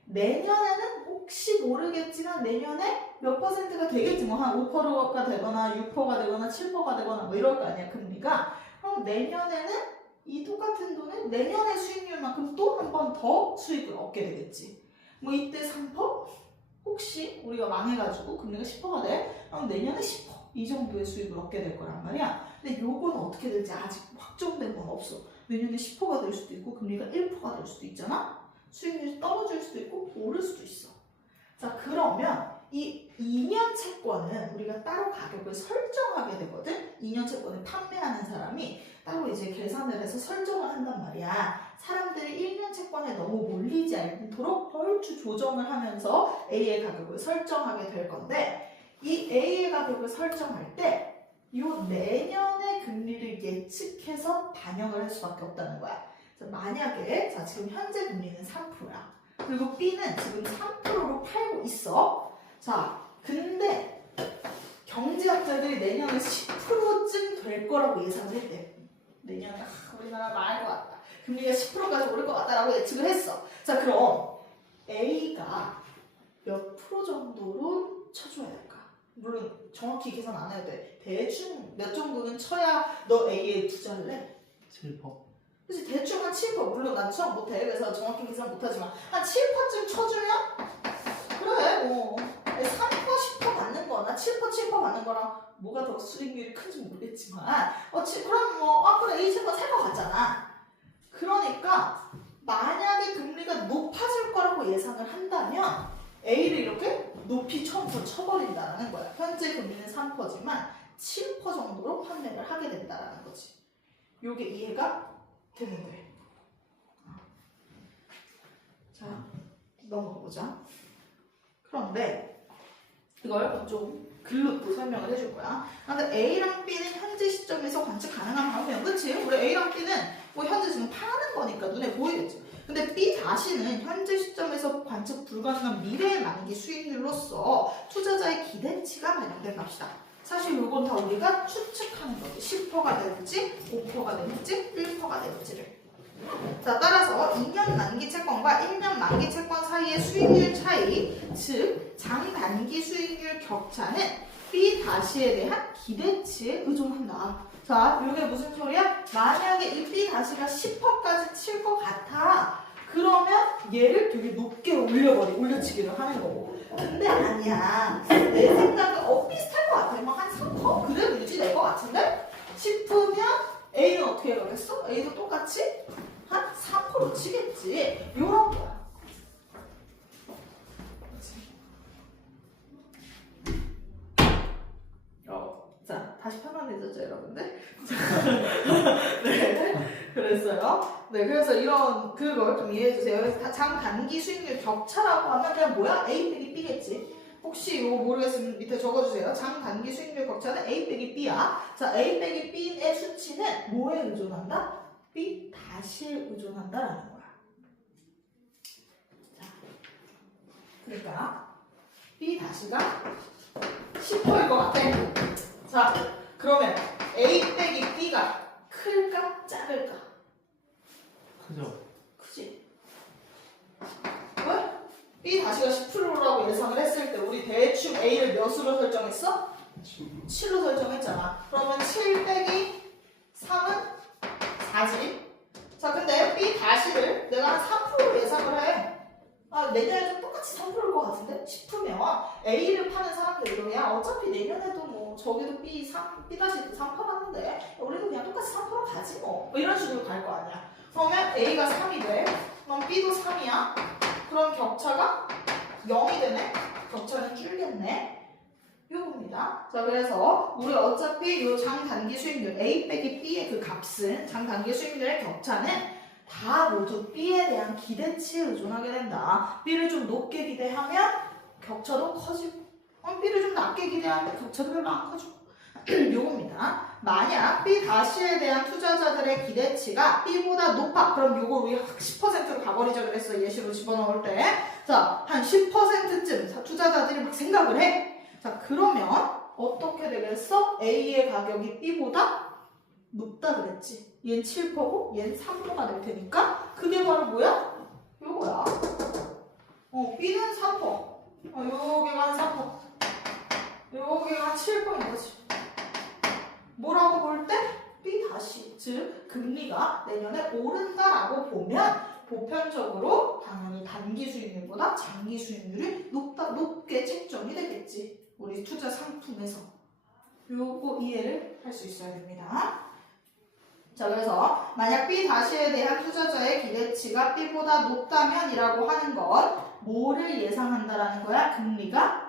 내년에는 혹시 모르겠지만 내년에 몇 퍼센트가 되겠지, 뭐 한 5%가 되거나 6%가 되거나 7%가 되거나 뭐 이럴 거 아니야 금리가. 그럼 내년에는 이 똑같은 돈을 내년의 수익률만큼 또 한 번 더 수익을 얻게 되겠지. 뭐 이때 3%? 혹시 우리가 망해가지고 금리가 10%가 돼? 그럼 내년에 10%? 이 정도의 수익을 얻게 될 거란 말이야. 근데 요건 어떻게 될지 아직 확정된 건 없어. 내년에 10%가 될 수도 있고 금리가 1%가 될 수도 있잖아. 수익률이 떨어질 수도 있고 오를 수도 있어. 자, 그러면 이 2년 채권은 우리가 따로 가격을 설정하게 되거든. 2년 채권을 판매하는 사람이 따로 이제 계산을 해서 설정을 한단 말이야. 사람들이 1년 채권에 너무 몰리지 않도록 얼추 조정을 하면서 A의 가격을 설정하게 될 건데, 이 A의 가격을 설정할 때 요 내년의 금리를 예측해서 반영을 할 수밖에 없다는 거야. 자, 만약에 지금 현재 금리는 3%야. 그리고 B는 지금 3%로 팔고 있어. 자, 근데 경제학자들이 내년에 10%쯤 될 거라고 예상을 했대. 내년에 우리나라 망할 것 같다. 금리가 10%까지 오를 것 같다라고 예측을 했어. 자, 그럼 A가 몇 프로 정도로 쳐줘야 될까? 물론 정확히 계산 안 해도 돼. 대충 몇 정도는 쳐야 너 A에 투자를 해? 7%. 그치, 대충 한 7%. 물론 난 수학 못해. 그래서 정확히 계산 못하지만 한 7%쯤 쳐주면 그래 뭐 3%, 10% 받는 거나 7%, 7% 받는 거랑 뭐가 더 수익률이 큰지 모르겠지만 그럼 뭐 그래 A 채권 살 것 같잖아. 그러니까 만약에 금리가 높아질 거라고 예상을 한다면 A를 이렇게 높이 처음부터 쳐버린다는 거야. 현재 금리는 3%지만 7% 정도로 판매를 하게 된다는 거지. 요게 이해가 되는데. 자, 넘어가 보자. 그런데 이걸 좀 글로 또 설명을 해줄 거야. 근데 A랑 B는 현재 시점에서 관측 가능한 방법이야. 그치? 우리 A랑 B는 뭐 현재 지금 파는 거니까 눈에 보이겠지. 근데 B-는 현재 시점에서 관측 불가능한 미래의 만기 수익률로서 투자자의 기대치가 반영된 값이다. 사실 이건 다 우리가 추측하는 거지. 10%가 될지, 5%가 될지, 1%가 될지를. 자, 따라서 2년 만기 채권과 1년 만기 채권 사이의 수익률 차이, 즉 장단기 수익률 격차는 B-에 대한 기대치에 의존한다. 자, 이게 무슨 소리야? 만약에 이 B-가 10%까지 칠 것 같아. 그러면 얘를 되게 높게 올려치기를 하는 거고. 근데 아니야. 내 생각은 비슷할 것 같아. 뭐 한 3%? 그래도 유지될 것 같은데? 싶으면 A는 어떻게 해가겠어? A도 똑같이 한 3% 치겠지. 요런 거야. 자, 다시 편안해졌죠, 여러분들? 네, 그랬어요. 네, 그래서 그걸 좀 이해해주세요. 그래서 장단기 수익률 격차라고 하면 그냥 뭐야? A 빼기 B겠지. 혹시 이거 모르겠으면 밑에 적어주세요. 장단기 수익률 격차는 A 빼기 B야. 자, A 빼기 B의 수치는 뭐에 의존한다? B-에 의존한다라는 거야. 자, 그러니까 B-가 10%일 것 같아. 자, 그러면 A 빼기 B가 클까 작을까? 크죠? 크지? 왜? B-가 10%라고 예상을 했을 때 우리 대충 A를 몇으로 설정했어? 7로 설정했잖아. 그러면 7 빼기 3은 4지. 자, 근데 B-를 내가 한 3%로 예상을 해. 내년에도 똑같이 3%일 것 같은데? 싶으면 A를 파는 사람들도 야 어차피 내년에도 뭐 저기도 B-3 팔았는데 우리도 그냥 똑같이 3% 가지 뭐 이런 식으로 갈 거 아니야. 그러면 A가 3이 돼. 그럼 B도 3이야. 그럼 격차가 0이 되네. 격차는 줄겠네. 요겁니다. 자, 그래서 우리 어차피 요 장단기 수익률 A 빼기 B의 그 값은 장단기 수익률의 격차는 다 모두 B에 대한 기대치에 의존하게 된다. B를 좀 높게 기대하면 격차도 커지고 B를 좀 낮게 기대하면 격차도 별로 안 커지고 요겁니다. 만약 B 다시에 대한 투자자들의 기대치가 B보다 높아. 그럼 요거 우리 10%로 가버리자 그랬어. 예시로 집어넣을 때. 자, 한 10%쯤 투자자들이 막 생각을 해. 자, 그러면 어떻게 되겠어? A의 가격이 B보다 높다 그랬지. 얘는 7%고 얘는 3%가 될 테니까 그게 바로 뭐야? 요거야. B는 3%. 요게가 한 3%. 요게가 한 7%인 거지. 뭐라고 볼 때? B 다시, 즉 금리가 내년에 오른다라고 보면 보편적으로 당연히 단기 수익률보다 장기 수익률이 높게 책정이 되겠지. 우리 투자 상품에서. 요거 이해를 할 수 있어야 됩니다. 자, 그래서 만약 B 다시에 대한 투자자의 기대치가 B보다 높다면이라고 하는 건 뭐를 예상한다라는 거야? 금리가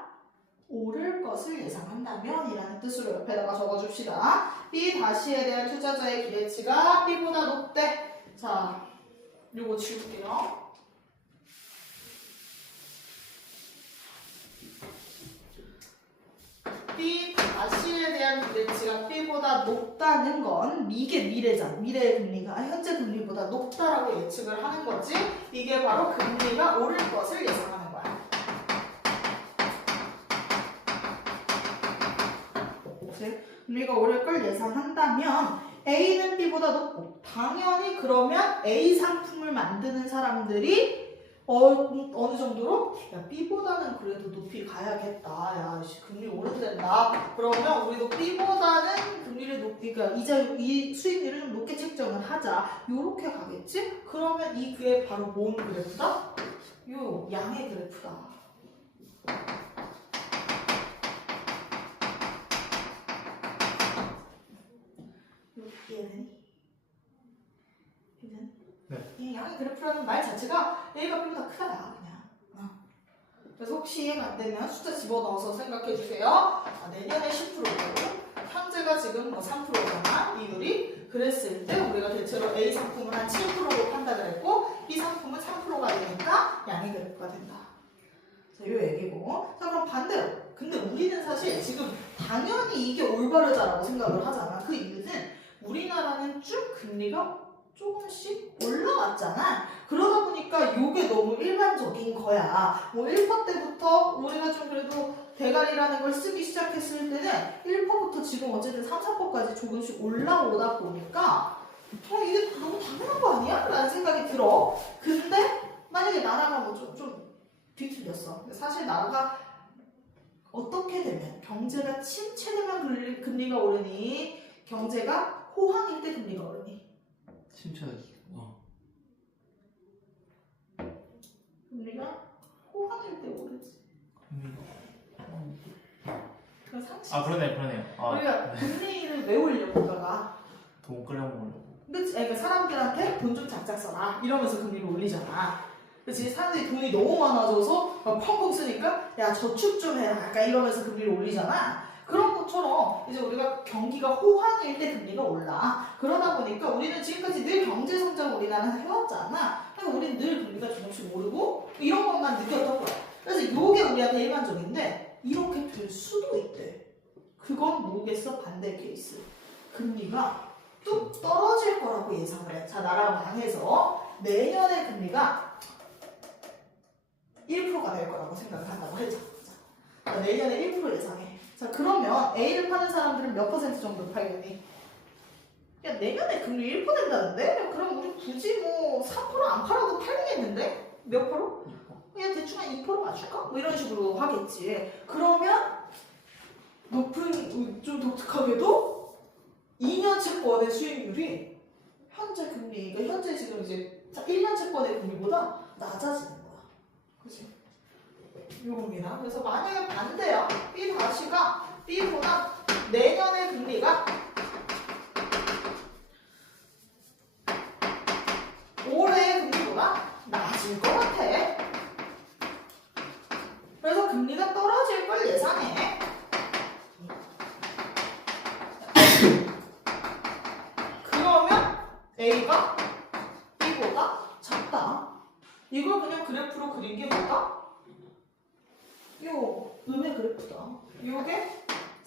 오를 것을 예상한다면 이라는 뜻으로 옆에다가 적어줍시다. B 다시에 대한 투자자의 기대치가 B보다 높대. 자, 요거 지울게요. B 다시에 대한 기대치가 B보다 높다는 건 이게 미래잖아. 미래의 금리가 현재 금리보다 높다라고 예측을 하는 거지. 이게 바로 금리가 오를 것을 예상하는 거야. 금리가 오를 걸 예상한다면 A는 B보다 높고 당연히 그러면 A 상품을 만드는 사람들이 어느 정도로? 야, B보다는 그래도 높이 가야겠다. 야, 금리 오른된다. 그러면 우리도 B보다는 금리를 높이, 그러니까 이 수익률을 좀 높게 책정을 하자. 요렇게 가겠지? 그러면 이 그게 바로 뭔 그래프다? 요 양의 그래프다. 얘는 이 양의 그래프라는 말 자체가 A가 B보다 크다 그냥. 그래서 혹시 이해가 안 되면 숫자 집어넣어서 생각해 주세요. 내년에 10%고 현재가 지금 3%잖아 비율이. 그랬을 때 우리가 대체로 A 상품을 한 7%로 판단을 했고 B 상품은 3%가 되니까 양의 그래프가 된다. 자, 요 얘기고. 자, 그럼 반대로. 근데 우리는 사실 지금 당연히 이게 올바르다라고 생각을 하잖아. 그 이유는 우리나라는 쭉 금리가 조금씩 올라왔잖아. 그러다 보니까 이게 너무 일반적인 거야. 뭐 1% 때부터 우리가 좀 그래도 대가리라는 걸 쓰기 시작했을 때는 1%부터 지금 어쨌든 3, 4%까지 조금씩 올라오다 보니까 이게 너무 당연한 거 아니야? 라는 생각이 들어. 근데 만약에 나라가 뭐 좀 뒤틀렸어. 사실 나라가 어떻게 되면 경제가 침체되면 금리가 오르니 경제가 호황일 때 금리가 오르니 침체하기. 금리가 호황일 때 오르지. 그 상식. 그러네요. 우리가 금리를 왜 올려 국가가? 돈 끌려먹으려고. 그치? 그러니까 사람들한테 돈 좀 작작 써라 이러면서 금리를 올리잖아. 그치? 사람들이 돈이 너무 많아져서 막 펑펑 쓰니까 야 저축 좀 해라 약간 이러면서 금리를 올리잖아. 그런 것처럼 이제 우리가 경기가 호황일 때 금리가 올라. 그러다 보니까 우리는 지금까지 늘 경제 성장 우리나라는 해왔잖아. 그러니까 우리는 늘 금리가 조금씩 오르고 이런 것만 느꼈던 거야. 그래서 이게 우리한테 일반적인데 이렇게 될 수도 있대. 그건 뭐겠어? 반대 케이스. 금리가 뚝 떨어질 거라고 예상을 해. 자, 나라 망해서 내년에 금리가 1%가 될 거라고 생각을 한다고 했죠. 자, 내년에 1% 예상해. 자, 그러면 A를 파는 사람들은 몇 퍼센트 정도 팔겠니? 야, 내년에 금리 1% 된다는데? 그럼 우리 굳이 뭐 3% 안 팔아도 팔리겠는데? 몇 프로? 그냥 대충 한 2% 맞출까? 뭐 이런 식으로 하겠지. 그러면 높은, 좀 독특하게도 2년 채권의 수익률이 현재 금리, 그러니까 현재 지금 이제 1년 채권의 금리보다 낮아지는 거야. 그치? 요겁니다. 그래서 만약에 반대야. B 다시가 B보다 내년의 금리가 올해의 금리보다 낮을 것 같아. 그래서 금리가 떨어질 걸 예상해. 그러면 A가 B보다 그린 게 뭐다? 요 음의 그래프다. 요게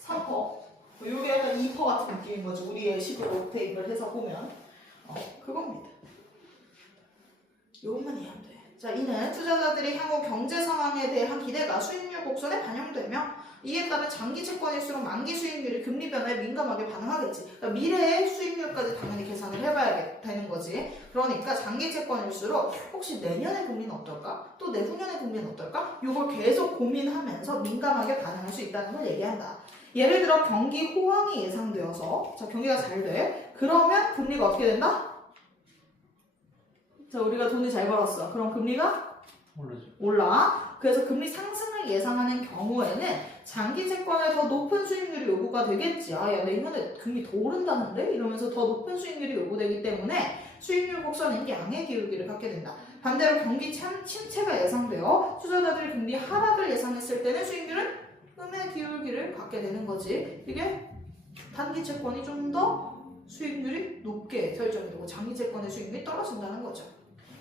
3%. 요게 약간 2% 같은 느낌인 거지. 우리의 식으로 대입을 해서 보면. 그겁니다. 요것만 이해하면 돼. 자, 이는 투자자들의 향후 경제 상황에 대한 기대가 수익률 곡선에 반영되며 이에 따른 장기 채권일수록 만기 수익률이 금리 변화에 민감하게 반응하겠지. 그러니까 미래의 수익률까지 당연히 계산을 해봐야 되는 거지. 그러니까 장기 채권일수록 혹시 내년의 금리는 어떨까? 또 내후년의 금리는 어떨까? 이걸 계속 고민하면서 민감하게 반응할 수 있다는 걸 얘기한다. 예를 들어 경기 호황이 예상되어서 자 경기가 잘 돼. 그러면 금리가 어떻게 된다? 자 우리가 돈을 잘 벌었어. 그럼 금리가 모르죠. 올라. 그래서 금리 상승을 예상하는 경우에는 장기 채권에 더 높은 수익률이 요구가 되겠지. 아, 야, 내년에 금리 더 오른다는데? 이러면서 더 높은 수익률이 요구되기 때문에 수익률 곡선은 양의 기울기를 갖게 된다. 반대로 경기 침체가 예상되어 투자자들이 금리 하락을 예상했을 때는 수익률은 음의 기울기를 갖게 되는 거지. 이게 단기 채권이 좀 더 수익률이 높게 설정이 되고 장기 채권의 수익률이 떨어진다는 거죠.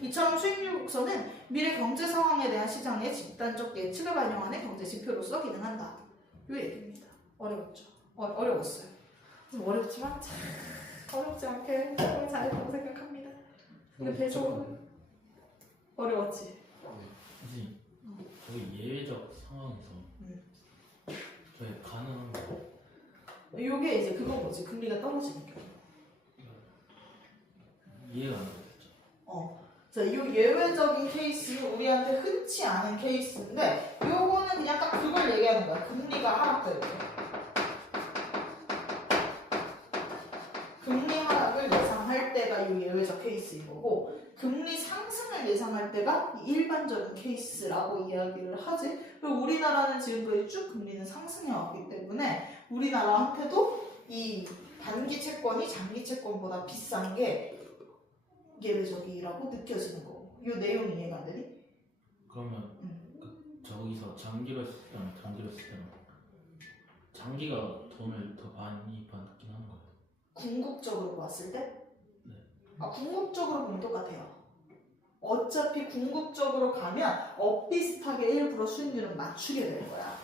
이처럼 수익률 곡선은 미래 경제 상황에 대한 시장의 집단적 예측을 반영하는 경제 지표로서 기능한다. 이 얘기입니다. 어려웠죠? 어려웠어요. 좀 어렵지만 참 어렵지 않게 잘했다고 생각합니다. 근데 배속은 어려웠지. 선생님, 저희 예외적 상황에서 저희 가능한 거 이게 이제 그건 거지. 금리가 떨어지는 경우. 이해가 안 되겠죠? 자, 이 예외적인 케이스는 우리한테 흔치 않은 케이스인데 요거는 그냥 딱 그걸 얘기하는 거야. 금리가 하락될 때. 금리 하락을 예상할 때가 이 예외적 케이스인 거고 금리 상승을 예상할 때가 일반적인 케이스라고 이야기를 하지. 그리고 우리나라는 지금까지 쭉 금리는 상승해 왔기 때문에 우리나라한테도 이 단기 채권이 장기 채권보다 비싼 게 예외적이라고 느껴지는 거. 이 내용이 이해가 안 되니? 그러면 저기서 장기로 했을 때랑 단기로 했을 때는 장기가 돈을 더 많이 받긴 하는 거예요. 궁극적으로 봤을 때? 네. 궁극적으로 보면 똑같아요. 어차피 궁극적으로 가면 비슷하게 일부러 수익률은 맞추게 될 거야.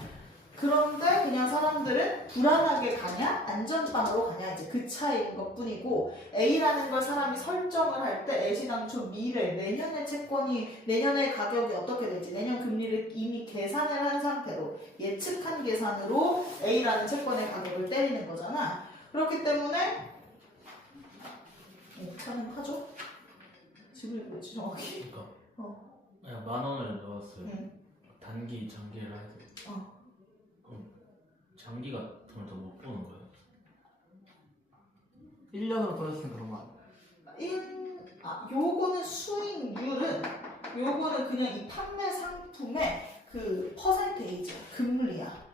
그런데 그냥 사람들은 불안하게 가냐 안전빵으로 가냐 이제 그 차이인 것 뿐이고 A라는 걸 사람이 설정을 할 때 애시당초 미래 내년의 채권이 내년의 가격이 어떻게 될지 내년 금리를 이미 계산을 한 상태로 예측한 계산으로 A라는 채권의 가격을 때리는 거잖아. 그렇기 때문에 가능하죠? 지금 뭐지 정확히? 그러니까 그냥 10,000원을 넣었어요. 단기 장기를 해서 그럼 장기가 돈을 더 못 버는 거예요? 1년으로 떨어지는 그런 거 아니에요? 요거는 수익률은 요거는 그냥 이 판매 상품의 그 퍼센테이지야. 금리야.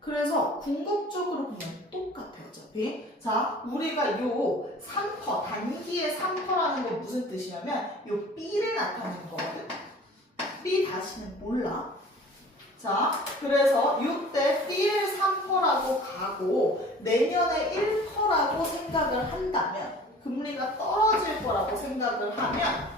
그래서 궁극적으로 보면 똑같아요. 어차피. 자, 우리가 요 3% 단기의 3%라는 건 무슨 뜻이냐면 요 B를 나타내는 거거든. B 다시는 몰라. 자, 그래서 이때 B를 3%라고 가고 내년에 1%라고 생각을 한다면 금리가 떨어질 거라고 생각을 하면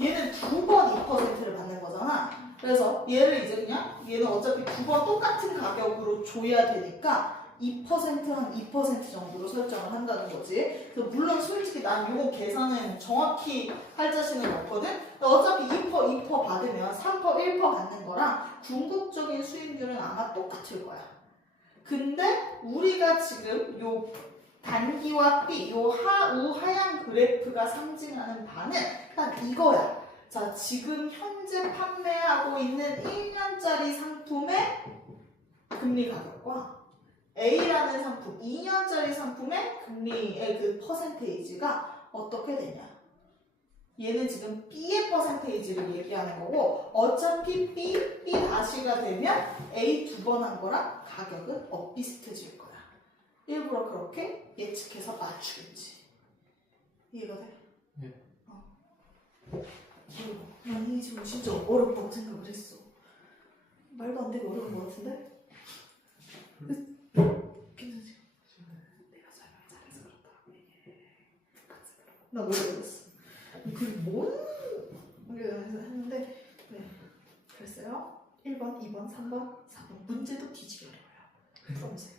얘는 두 번 2%를 받는 거잖아. 그래서 얘를 이제 그냥 얘는 어차피 두 번 똑같은 가격으로 줘야 되니까 2%한 2% 정도로 설정을 한다는 거지. 그래서 물론 솔직히 난 이거 계산은 정확히 할 자신은 없거든. 어차피 2% 받으면 3% 1% 받는 거랑 궁극적인 수익률은 아마 똑같을 거야. 근데 우리가 지금 요 단기와 B, 요 우하향 그래프가 상징하는 바는 딱 이거야. 자, 지금 현재 판매하고 있는 1년짜리 상품의 금리 가격과 A라는 상품, 2년짜리 상품의 금리의 그 퍼센테이지가 어떻게 되냐. 얘는 지금 B의 퍼센테이지를 얘기하는 거고 어차피 B 다시가 되면 A 두 번 한 거랑 가격은 비슷해질 거야. 일부러 그렇게 예측해서 맞추겠지. 이해가 돼? 네. 난 이게 지금 진짜 어렵다고 생각을 했어. 말도 안 되게 어려운 것 같은데? 괜찮지? 내가 설명 잘해서 그렇다. 나 노래 불렀어. 그게 뭔? 했는데 1번, 2번, 3번, 4번. 문제도 뒤지게 어려워요. 풀어보세요.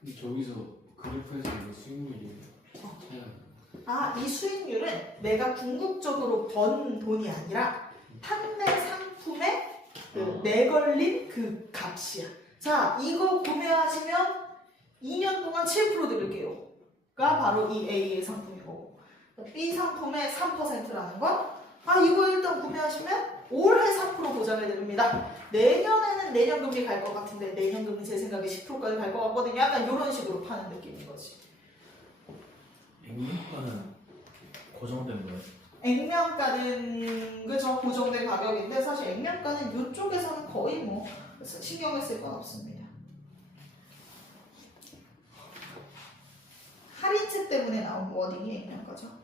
근데 저기서 그래프에서 이거 수익률이 차이가 아, 이 수익률은 내가 궁극적으로 번 돈이 아니라 판매 상품에 내걸린 그 값이야. 자, 이거 구매하시면 2년 동안 7% 드릴게요. 가 바로 이 A의 상품이고, B 상품의 3%라는 건, 아, 이거 일단 구매하시면 올해 3% 보장을 드립니다. 내년에는 내년 금리 갈 것 같은데, 내년 금리 제 생각에 10%까지 갈 것 같거든요. 약간 이런 식으로 파는 느낌인 거지. 액면가는 고정된 거예요? 액면가는 그죠, 고정된 가격인데 사실 액면가는 이쪽에서는 거의 뭐 신경을 쓸 건 없습니다. 할인세 때문에 나온 워딩이 액면가죠.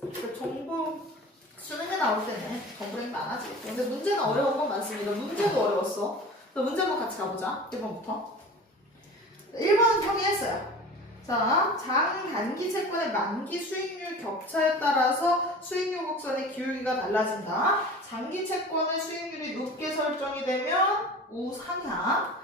그 정보 수능에 나올 때는 정보량이 많아지겠죠. 근데 문제는 어려운 건 많습니다. 문제도 어려웠어. 문제 한번 같이 가보자. 1번부터. 1번은 평이했어요. 자, 장단기 채권의 만기 수익률 격차에 따라서 수익률 곡선의 기울기가 달라진다. 장기 채권의 수익률이 높게 설정이 되면 우상향,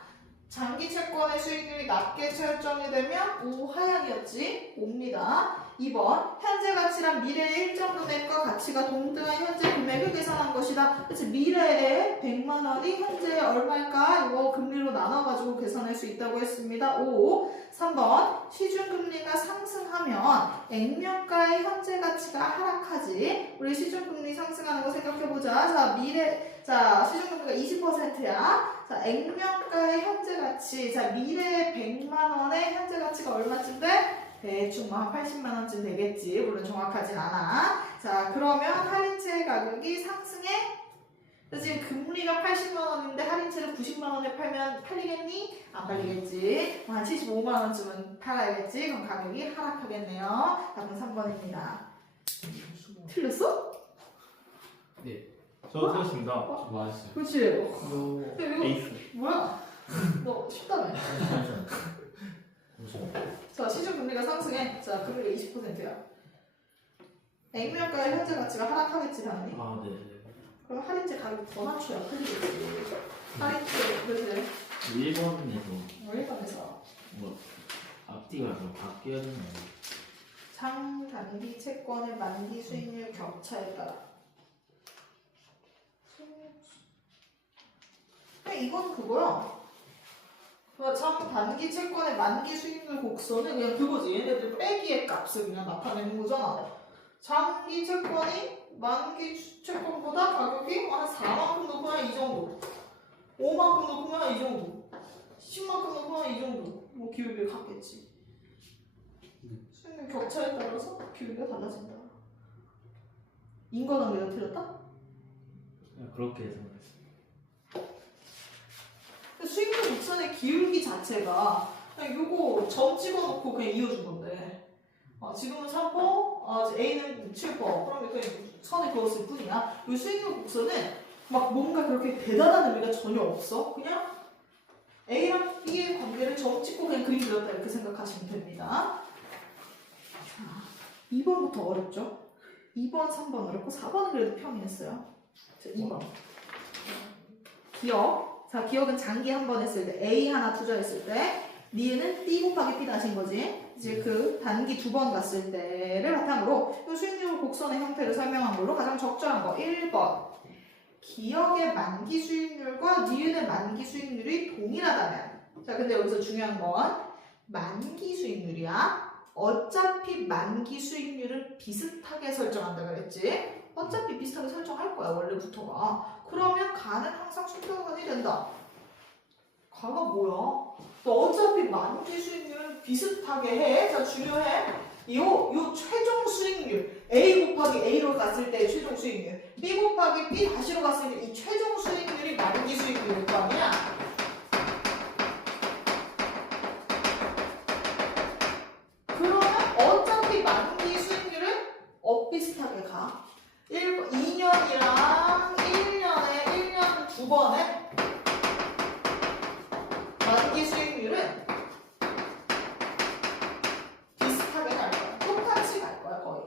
장기 채권의 수익률이 낮게 설정이 되면 우하향이었지. 옵니다. 2번, 현재 가치랑 미래의 일정 금액과 가치가 동등한 현재 금액을 계산한 것이다. 그치, 미래에 100만 원이 현재 얼마일까? 이거 금리로 나눠가지고 계산할 수 있다고 했습니다. 5. 3번, 시중금리가 상승하면 액면가의 현재 가치가 하락하지. 우리 시중금리 상승하는 거 생각해보자. 자, 시중금리가 20%야. 자, 액면가의 현재 가치. 자, 미래의 100만 원의 현재 가치가 얼마쯤 돼? 대충 뭐 한 80만 원쯤 되겠지. 물론 정확하진 않아. 자, 그러면 할인채 가격이 상승해? 지금 금리가 80만 원인데 할인채를 90만 원에 팔면 팔리겠니? 안 팔리겠지. 한 75만 원쯤은 팔아야겠지. 그럼 가격이 하락하겠네요. 답은 3번입니다. 틀렸어? 네, 저 틀렸습니다. 저 맞았어요. 그렇지. 이거 에이스. 뭐야? 너 쉽다며. 자, 시중 금리가 상승해. 자, 금리가 20%야. 액면가의 현재 가치가 하락하겠지, 당연히. 아, 네. 그럼 할인채 가격 더 낮춰야 팔리겠지. 할인채, 그렇지. 1번에서 월간에서 뭐 앞뒤가 좀 바뀌어야 되나요? 장단기 채권의 만기 수익률 격차에 따라. 이건 그거야. 장단기 채권의 만기 수익률 곡선은 그냥 그거지. 얘네들 빼기의 값을 그냥 나타내는 거잖아. 장기 채권이 만기 채권보다 가격이 한 4만큼 높으면 이 정도, 5만큼 높으면 이 정도, 10만큼 높으면 이 정도 뭐 기울기를 갖겠지. 수익률 격차에 따라서 기울기가 달라진다. 인과관계가 틀렸다? 그냥 그렇게 생각했어요. 수익률 곡선의 기울기 자체가 그냥 요거 점 찍어놓고 그냥 이어준 건데, 지금은 3%, A는 7%, 그럼 그냥 선을 그었을 뿐이야. 이 수익률 곡선은 막 뭔가 그렇게 대단한 의미가 전혀 없어. 그냥 A랑 B의 관계를 점 찍고 그냥 그림 그렸다 이렇게 생각하시면 됩니다. 자, 2번부터 어렵죠? 2번, 3번 어렵고 4번은 그래도 평이했어요. 자, 2번. 기억. 자, 기억은 장기 한 번 했을 때, A 하나 투자했을 때, 니은 D 곱하기 P 다신 거지. 이제 그 단기 2번 갔을 때를 바탕으로 이 수익률 곡선의 형태를 설명한 걸로 가장 적절한 거 1번. 기억의 만기 수익률과 니은의 만기 수익률이 동일하다면. 자, 근데 여기서 중요한 건 만기 수익률이야. 어차피 만기 수익률을 비슷하게 설정한다 그랬지. 어차피 비슷하게 설정할 거야, 원래부터가. 그러면 가는 항상 수평원이 된다. 가가 뭐야? 너 어차피 만기 수익률을 비슷하게 해. 자, 중요해. 요 최종 수익률, A 곱하기 A로 갔을 때의 최종 수익률, B 곱하기 B 다시로 갔을 때 이 최종 수익률이 만기 수익률일 거 아니야? 그러면 어차피 만기 수익률은 비슷하게 가. 2년이랑 1년 두 번에 만기 수익률은 비슷하게 갈 거야. 똑같이 갈 거야, 거의.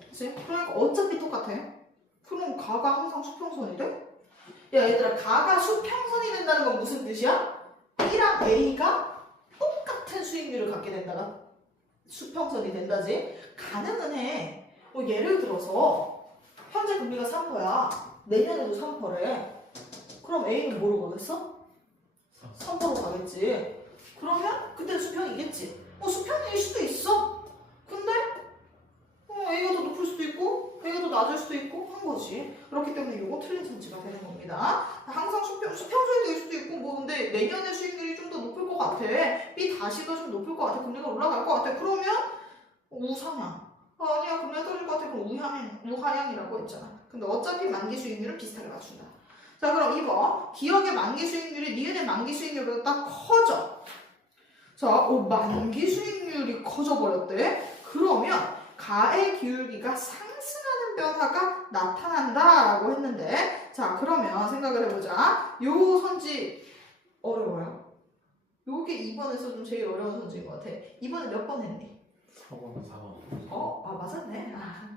그치? 그러니까 어차피 똑같아. 그럼 가가 항상 수평선이 돼? 야, 얘들아, 가가 수평선이 된다는 건 무슨 뜻이야? B랑 A가 똑같은 수익률을 갖게 된다가 수평선이 된다지? 가능은 해. 뭐 예를 들어서 현재 금리가 3%야. 내년에도 3%래. 그럼 A는 뭐로 가겠어? 3%로 가겠지. 그러면 그때 수평이겠지. 수평일 수도 있어. 근데 A가 더 높을 수도 있고 A가 더 낮을 수도 있고 한 거지. 그렇기 때문에 이거 틀린 선지가 되는 겁니다. 항상 수평선이 될 수도 있고 근데 내년에 수익률이 좀 더 높을 것 같아. B 다시가 좀 높을 것 같아. 금리가 올라갈 것 같아. 그러면 우상향. 아니야, 금리가 떨어질 것 같아. 그럼 우하향이라고 했잖아. 근데 어차피 만기 수익률은 비슷하게 맞춘다. 자, 그럼 2번. 기업의 만기 수익률이 니은의 만기 수익률보다 딱 커져. 자, 만기 수익률이 커져버렸대. 그러면 가의 기울기가 상승하는 변화가 나타난다라고 했는데, 자, 그러면 생각을 해보자. 요 선지 어려워요. 요게 2번에서 좀 제일 어려운 선지인 것 같아. 2번에 몇 번 했니? 4번. 맞았네.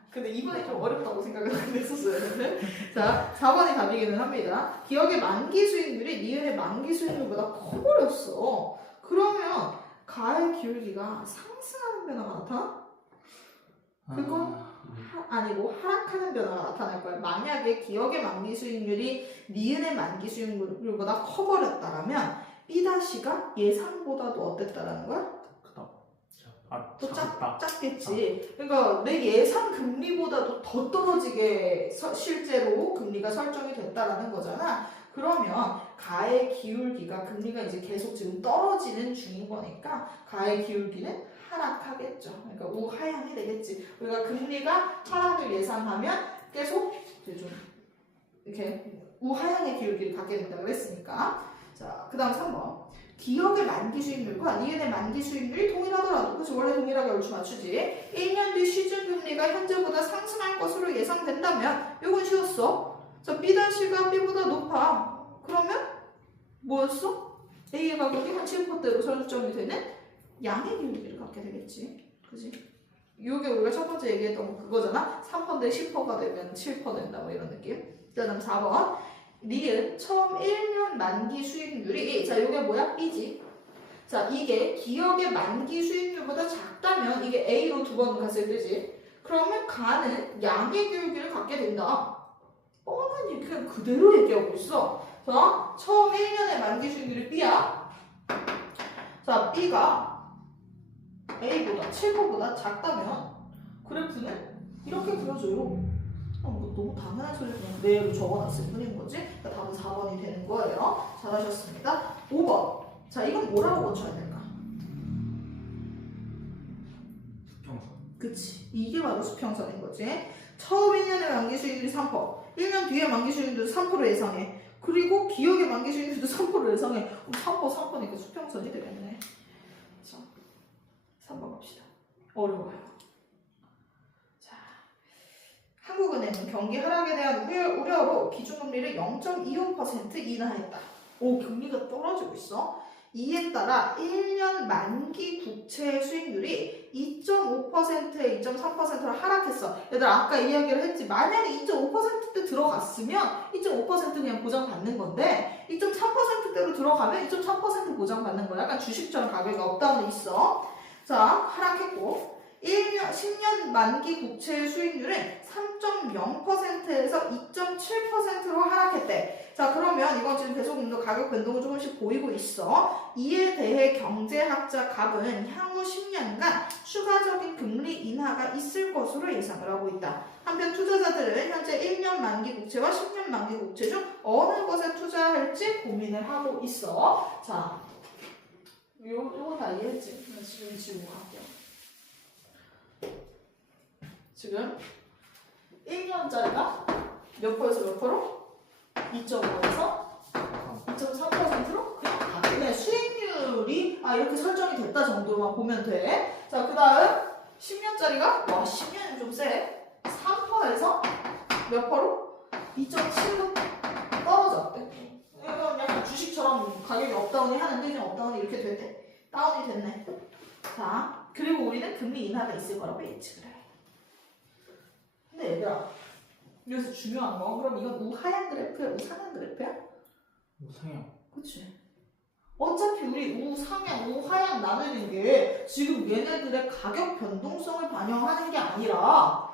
근데 2번이 좀 어렵다고 생각을 했었어요. 자, 4번이 답이기는 합니다. 기업의 만기 수익률이 니은의 만기 수익률보다 커버렸어. 그러면 가의 기울기가 상승하는 변화가 나타나? 그건 아니고 하락하는 변화가 나타날 거야. 만약에 기업의 만기 수익률이 니은의 만기 수익률보다 커버렸다라면 B'가 예상보다도 어땠다라는 거야? 또 작겠지. 그러니까 내 예상 금리보다도 더 떨어지게 실제로 금리가 설정이 됐다라는 거잖아. 그러면 가의 기울기가 금리가 이제 계속 지금 떨어지는 중인 거니까 가의 기울기는 하락하겠죠. 그러니까 우하향이 되겠지. 우리가 금리가 하락을 예상하면 계속 이제 좀 이렇게 우하향의 기울기를 갖게 된다고 그랬으니까. 자, 그 다음 3번. 기업의 만기 수익률과 니은의 만기 수익률이 동일하더라도, 그래서 원래 동일하게 얼추 맞추지. 1년 뒤 시중 금리가 현재보다 상승할 것으로 예상된다면, 이건 쉬웠어. 자, B'가 B보다 높아. 그러면 뭐였어? A의 가격이 한 7%대로 설정이 되는 양의 기울기를 갖게 되겠지. 그지? 이게 우리가 첫 번째 얘기했던 그거잖아. 3%대 10%가 되면 7% 된다, 뭐 이런 느낌. 자, 다음 4번. 니은 처음 1년 만기 수익률이, 자, 이게 뭐야? B지. 자, 이게 기업의 만기 수익률보다 작다면 이게 A로 두 번 갔을 때지. 그러면 가는 양의 기울기를 갖게 된다. 뻔한 얘기 그냥 그대로 얘기하고 있어. 자, 처음 1년의 만기 수익률이 B야. 자, B가 A보다 7%보다 작다면 그래프는 이렇게 그려져요. 뭐 너무 당연한 소리를 그냥 내로 적어놨을 뿐인 거지. 그러니까 답은 4번이 되는 거예요. 잘하셨습니다. 5번. 자, 이건 뭐라고 고쳐야 될까? 수평선. 그치. 이게 바로 수평선인 거지. 처음 1년의 만기 수익률이 3%. 1년 뒤에 만기 수익률도 3% 예상해. 그리고 기업의 만기 수익률도 3% 예상해. 3%니까 수평선이 되겠네. 자, 3번 갑시다. 어려워요. 한국은행은 경기 하락에 대한 우려로 기준금리를 0.25% 인하했다. 금리가 떨어지고 있어. 이에 따라 1년 만기 국채 수익률이 2.5%에 2.3%로 하락했어. 얘들아, 아까 이야기를 했지. 만약에 2.5%대 들어갔으면 2.5% 그냥 보장받는 건데 2.3%대로 들어가면 2.3% 보장받는 거야. 약간 주식처럼 가격이 업다운이 있어. 자, 하락했고 10년 만기 국채 수익률은 3.0%에서 2.7%로 하락했대. 자, 그러면 이건 지금 계속 가격 변동을 조금씩 보이고 있어. 이에 대해 경제학자 갑은 향후 10년간 추가적인 금리 인하가 있을 것으로 예상을 하고 있다. 한편 투자자들은 현재 1년 만기 국채와 10년 만기 국채 중 어느 것에 투자할지 고민을 하고 있어. 자, 요거 다 이해했지? 지금 갈게요. 지금 1년짜리가 몇 퍼에서 몇 프로? 2.5에서 2.3%로 그냥 수익률이 이렇게 설정이 됐다 정도로만 보면 돼. 자, 그 다음 10년짜리가 10년은 좀 세. 3%에서 몇 퍼로? 2.7로 떨어졌대. 이건 약간 주식처럼 가격이 업다운이 하는데 지금 업다운이 이렇게 됐대. 다운이 됐네. 자, 그리고 우리는 금리 인하가 있을 거라고 예측을 해. 근데 얘들아, 여기서 중요한 건 그럼 이건 우하향 그래프야, 우상향 그래프야? 우상향. 그치? 어차피 우리 우상향, 우하향 나누는 게 지금 얘네들의 가격 변동성을 반영하는 게 아니라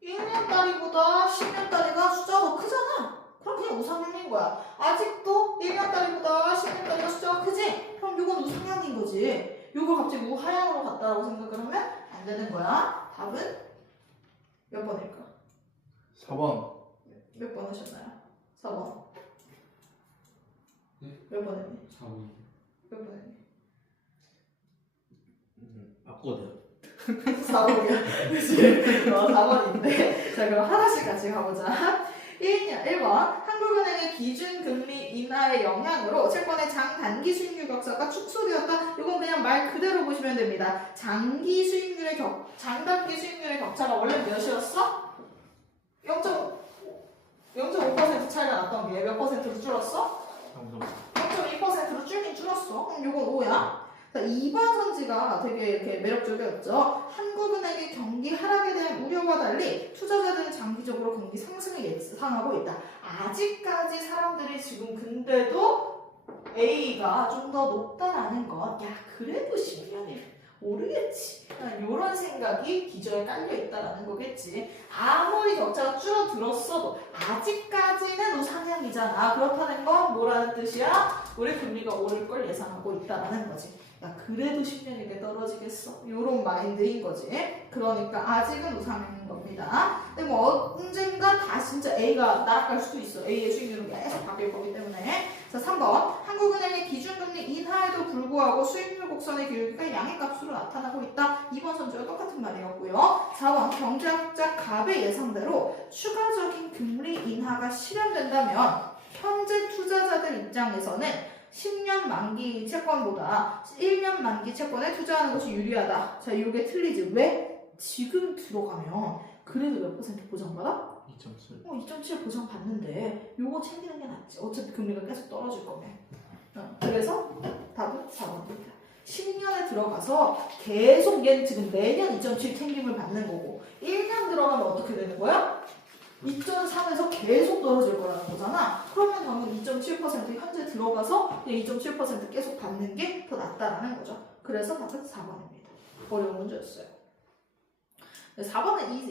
1년짜리보다 10년짜리가 숫자가 더 크잖아. 그럼 그냥 우상향인 거야. 아직도 1년짜리보다 10년짜리가 숫자가 크지? 그럼 이건 우상향인 거지. 이걸 갑자기 우하향으로 갔다라고 생각을 하면 안 되는 거야. 답은 몇 번일까? 4번. 몇 번 하셨나요? 4번. 네? 몇 번 했니? 4번. 몇 번 했니? 바꿔도 돼요. 4번이야. 그치? 4번인데. 자, 그럼 하나씩 같이 가보자. 1번. 한국은행의 기준금리 인하의 영향으로 채권의 장단기 수익률 격차가 축소되었다. 이건 그냥 말 그대로 보시면 됩니다. 장단기 수익률의 격차가 원래 몇이었어? 0.5% 차이가 났던 게 몇 퍼센트로 줄었어? 0.2%로 줄긴 줄었어. 그럼 이건 5야. 자, 2번 선지가 되게 이렇게 매력적이었죠. 한국은행의 경기 하락에 대한 우려와 달리 투자자들은 장기적으로 경기 상승을 예상하고 있다. 아직까지 사람들이 지금 근데도 A가 좀 더 높다라는 건 그래도 10년이 모르겠지. 이런 생각이 기저에 깔려 있다라는 거겠지. 아무리 격차가 줄어들었어도 아직까지는 우상향이잖아. 그렇다는 건 뭐라는 뜻이야? 우리 금리가 오를 걸 예상하고 있다라는 거지. 그래도 10년이게 떨어지겠어. 이런 마인드인 거지. 그러니까 아직은 우상향인 겁니다. 근데 뭐 언젠가 다 진짜 A가 날아갈 수도 있어. A의 수익률은 계속 바뀔 거기 때문에. 자, 3번. 한국은행의 기준금리 인하에도 불구하고 수익률 곡선의 기울기가 양의값으로 나타나고 있다. 2번 선지와 똑같은 말이었고요. 4번. 경제학자 갑의 예상대로 추가적인 금리 인하가 실현된다면 현재 투자자들 입장에서는 10년 만기 채권보다 1년 만기 채권에 투자하는 것이 유리하다. 자, 이게 틀리지. 왜? 지금 들어가면 그래도 몇 퍼센트 보장받아? 2.7. 2.7 보장받는데 요거 챙기는 게 낫지. 어차피 금리가 계속 떨어질 거면. 그래서 답은 4번입니다. 10년에 들어가서 계속 얘는 지금 매년 2.7 챙김을 받는 거고 1년 들어가면 어떻게 되는 거야? 2.3에서 계속 떨어질 거라는 거잖아. 그러면 당연히 2.7% 현재 들어가서 2.7% 계속 받는 게 더 낫다라는 거죠. 그래서 답은 4번입니다. 어려운 문제였어요. 4번은 easy.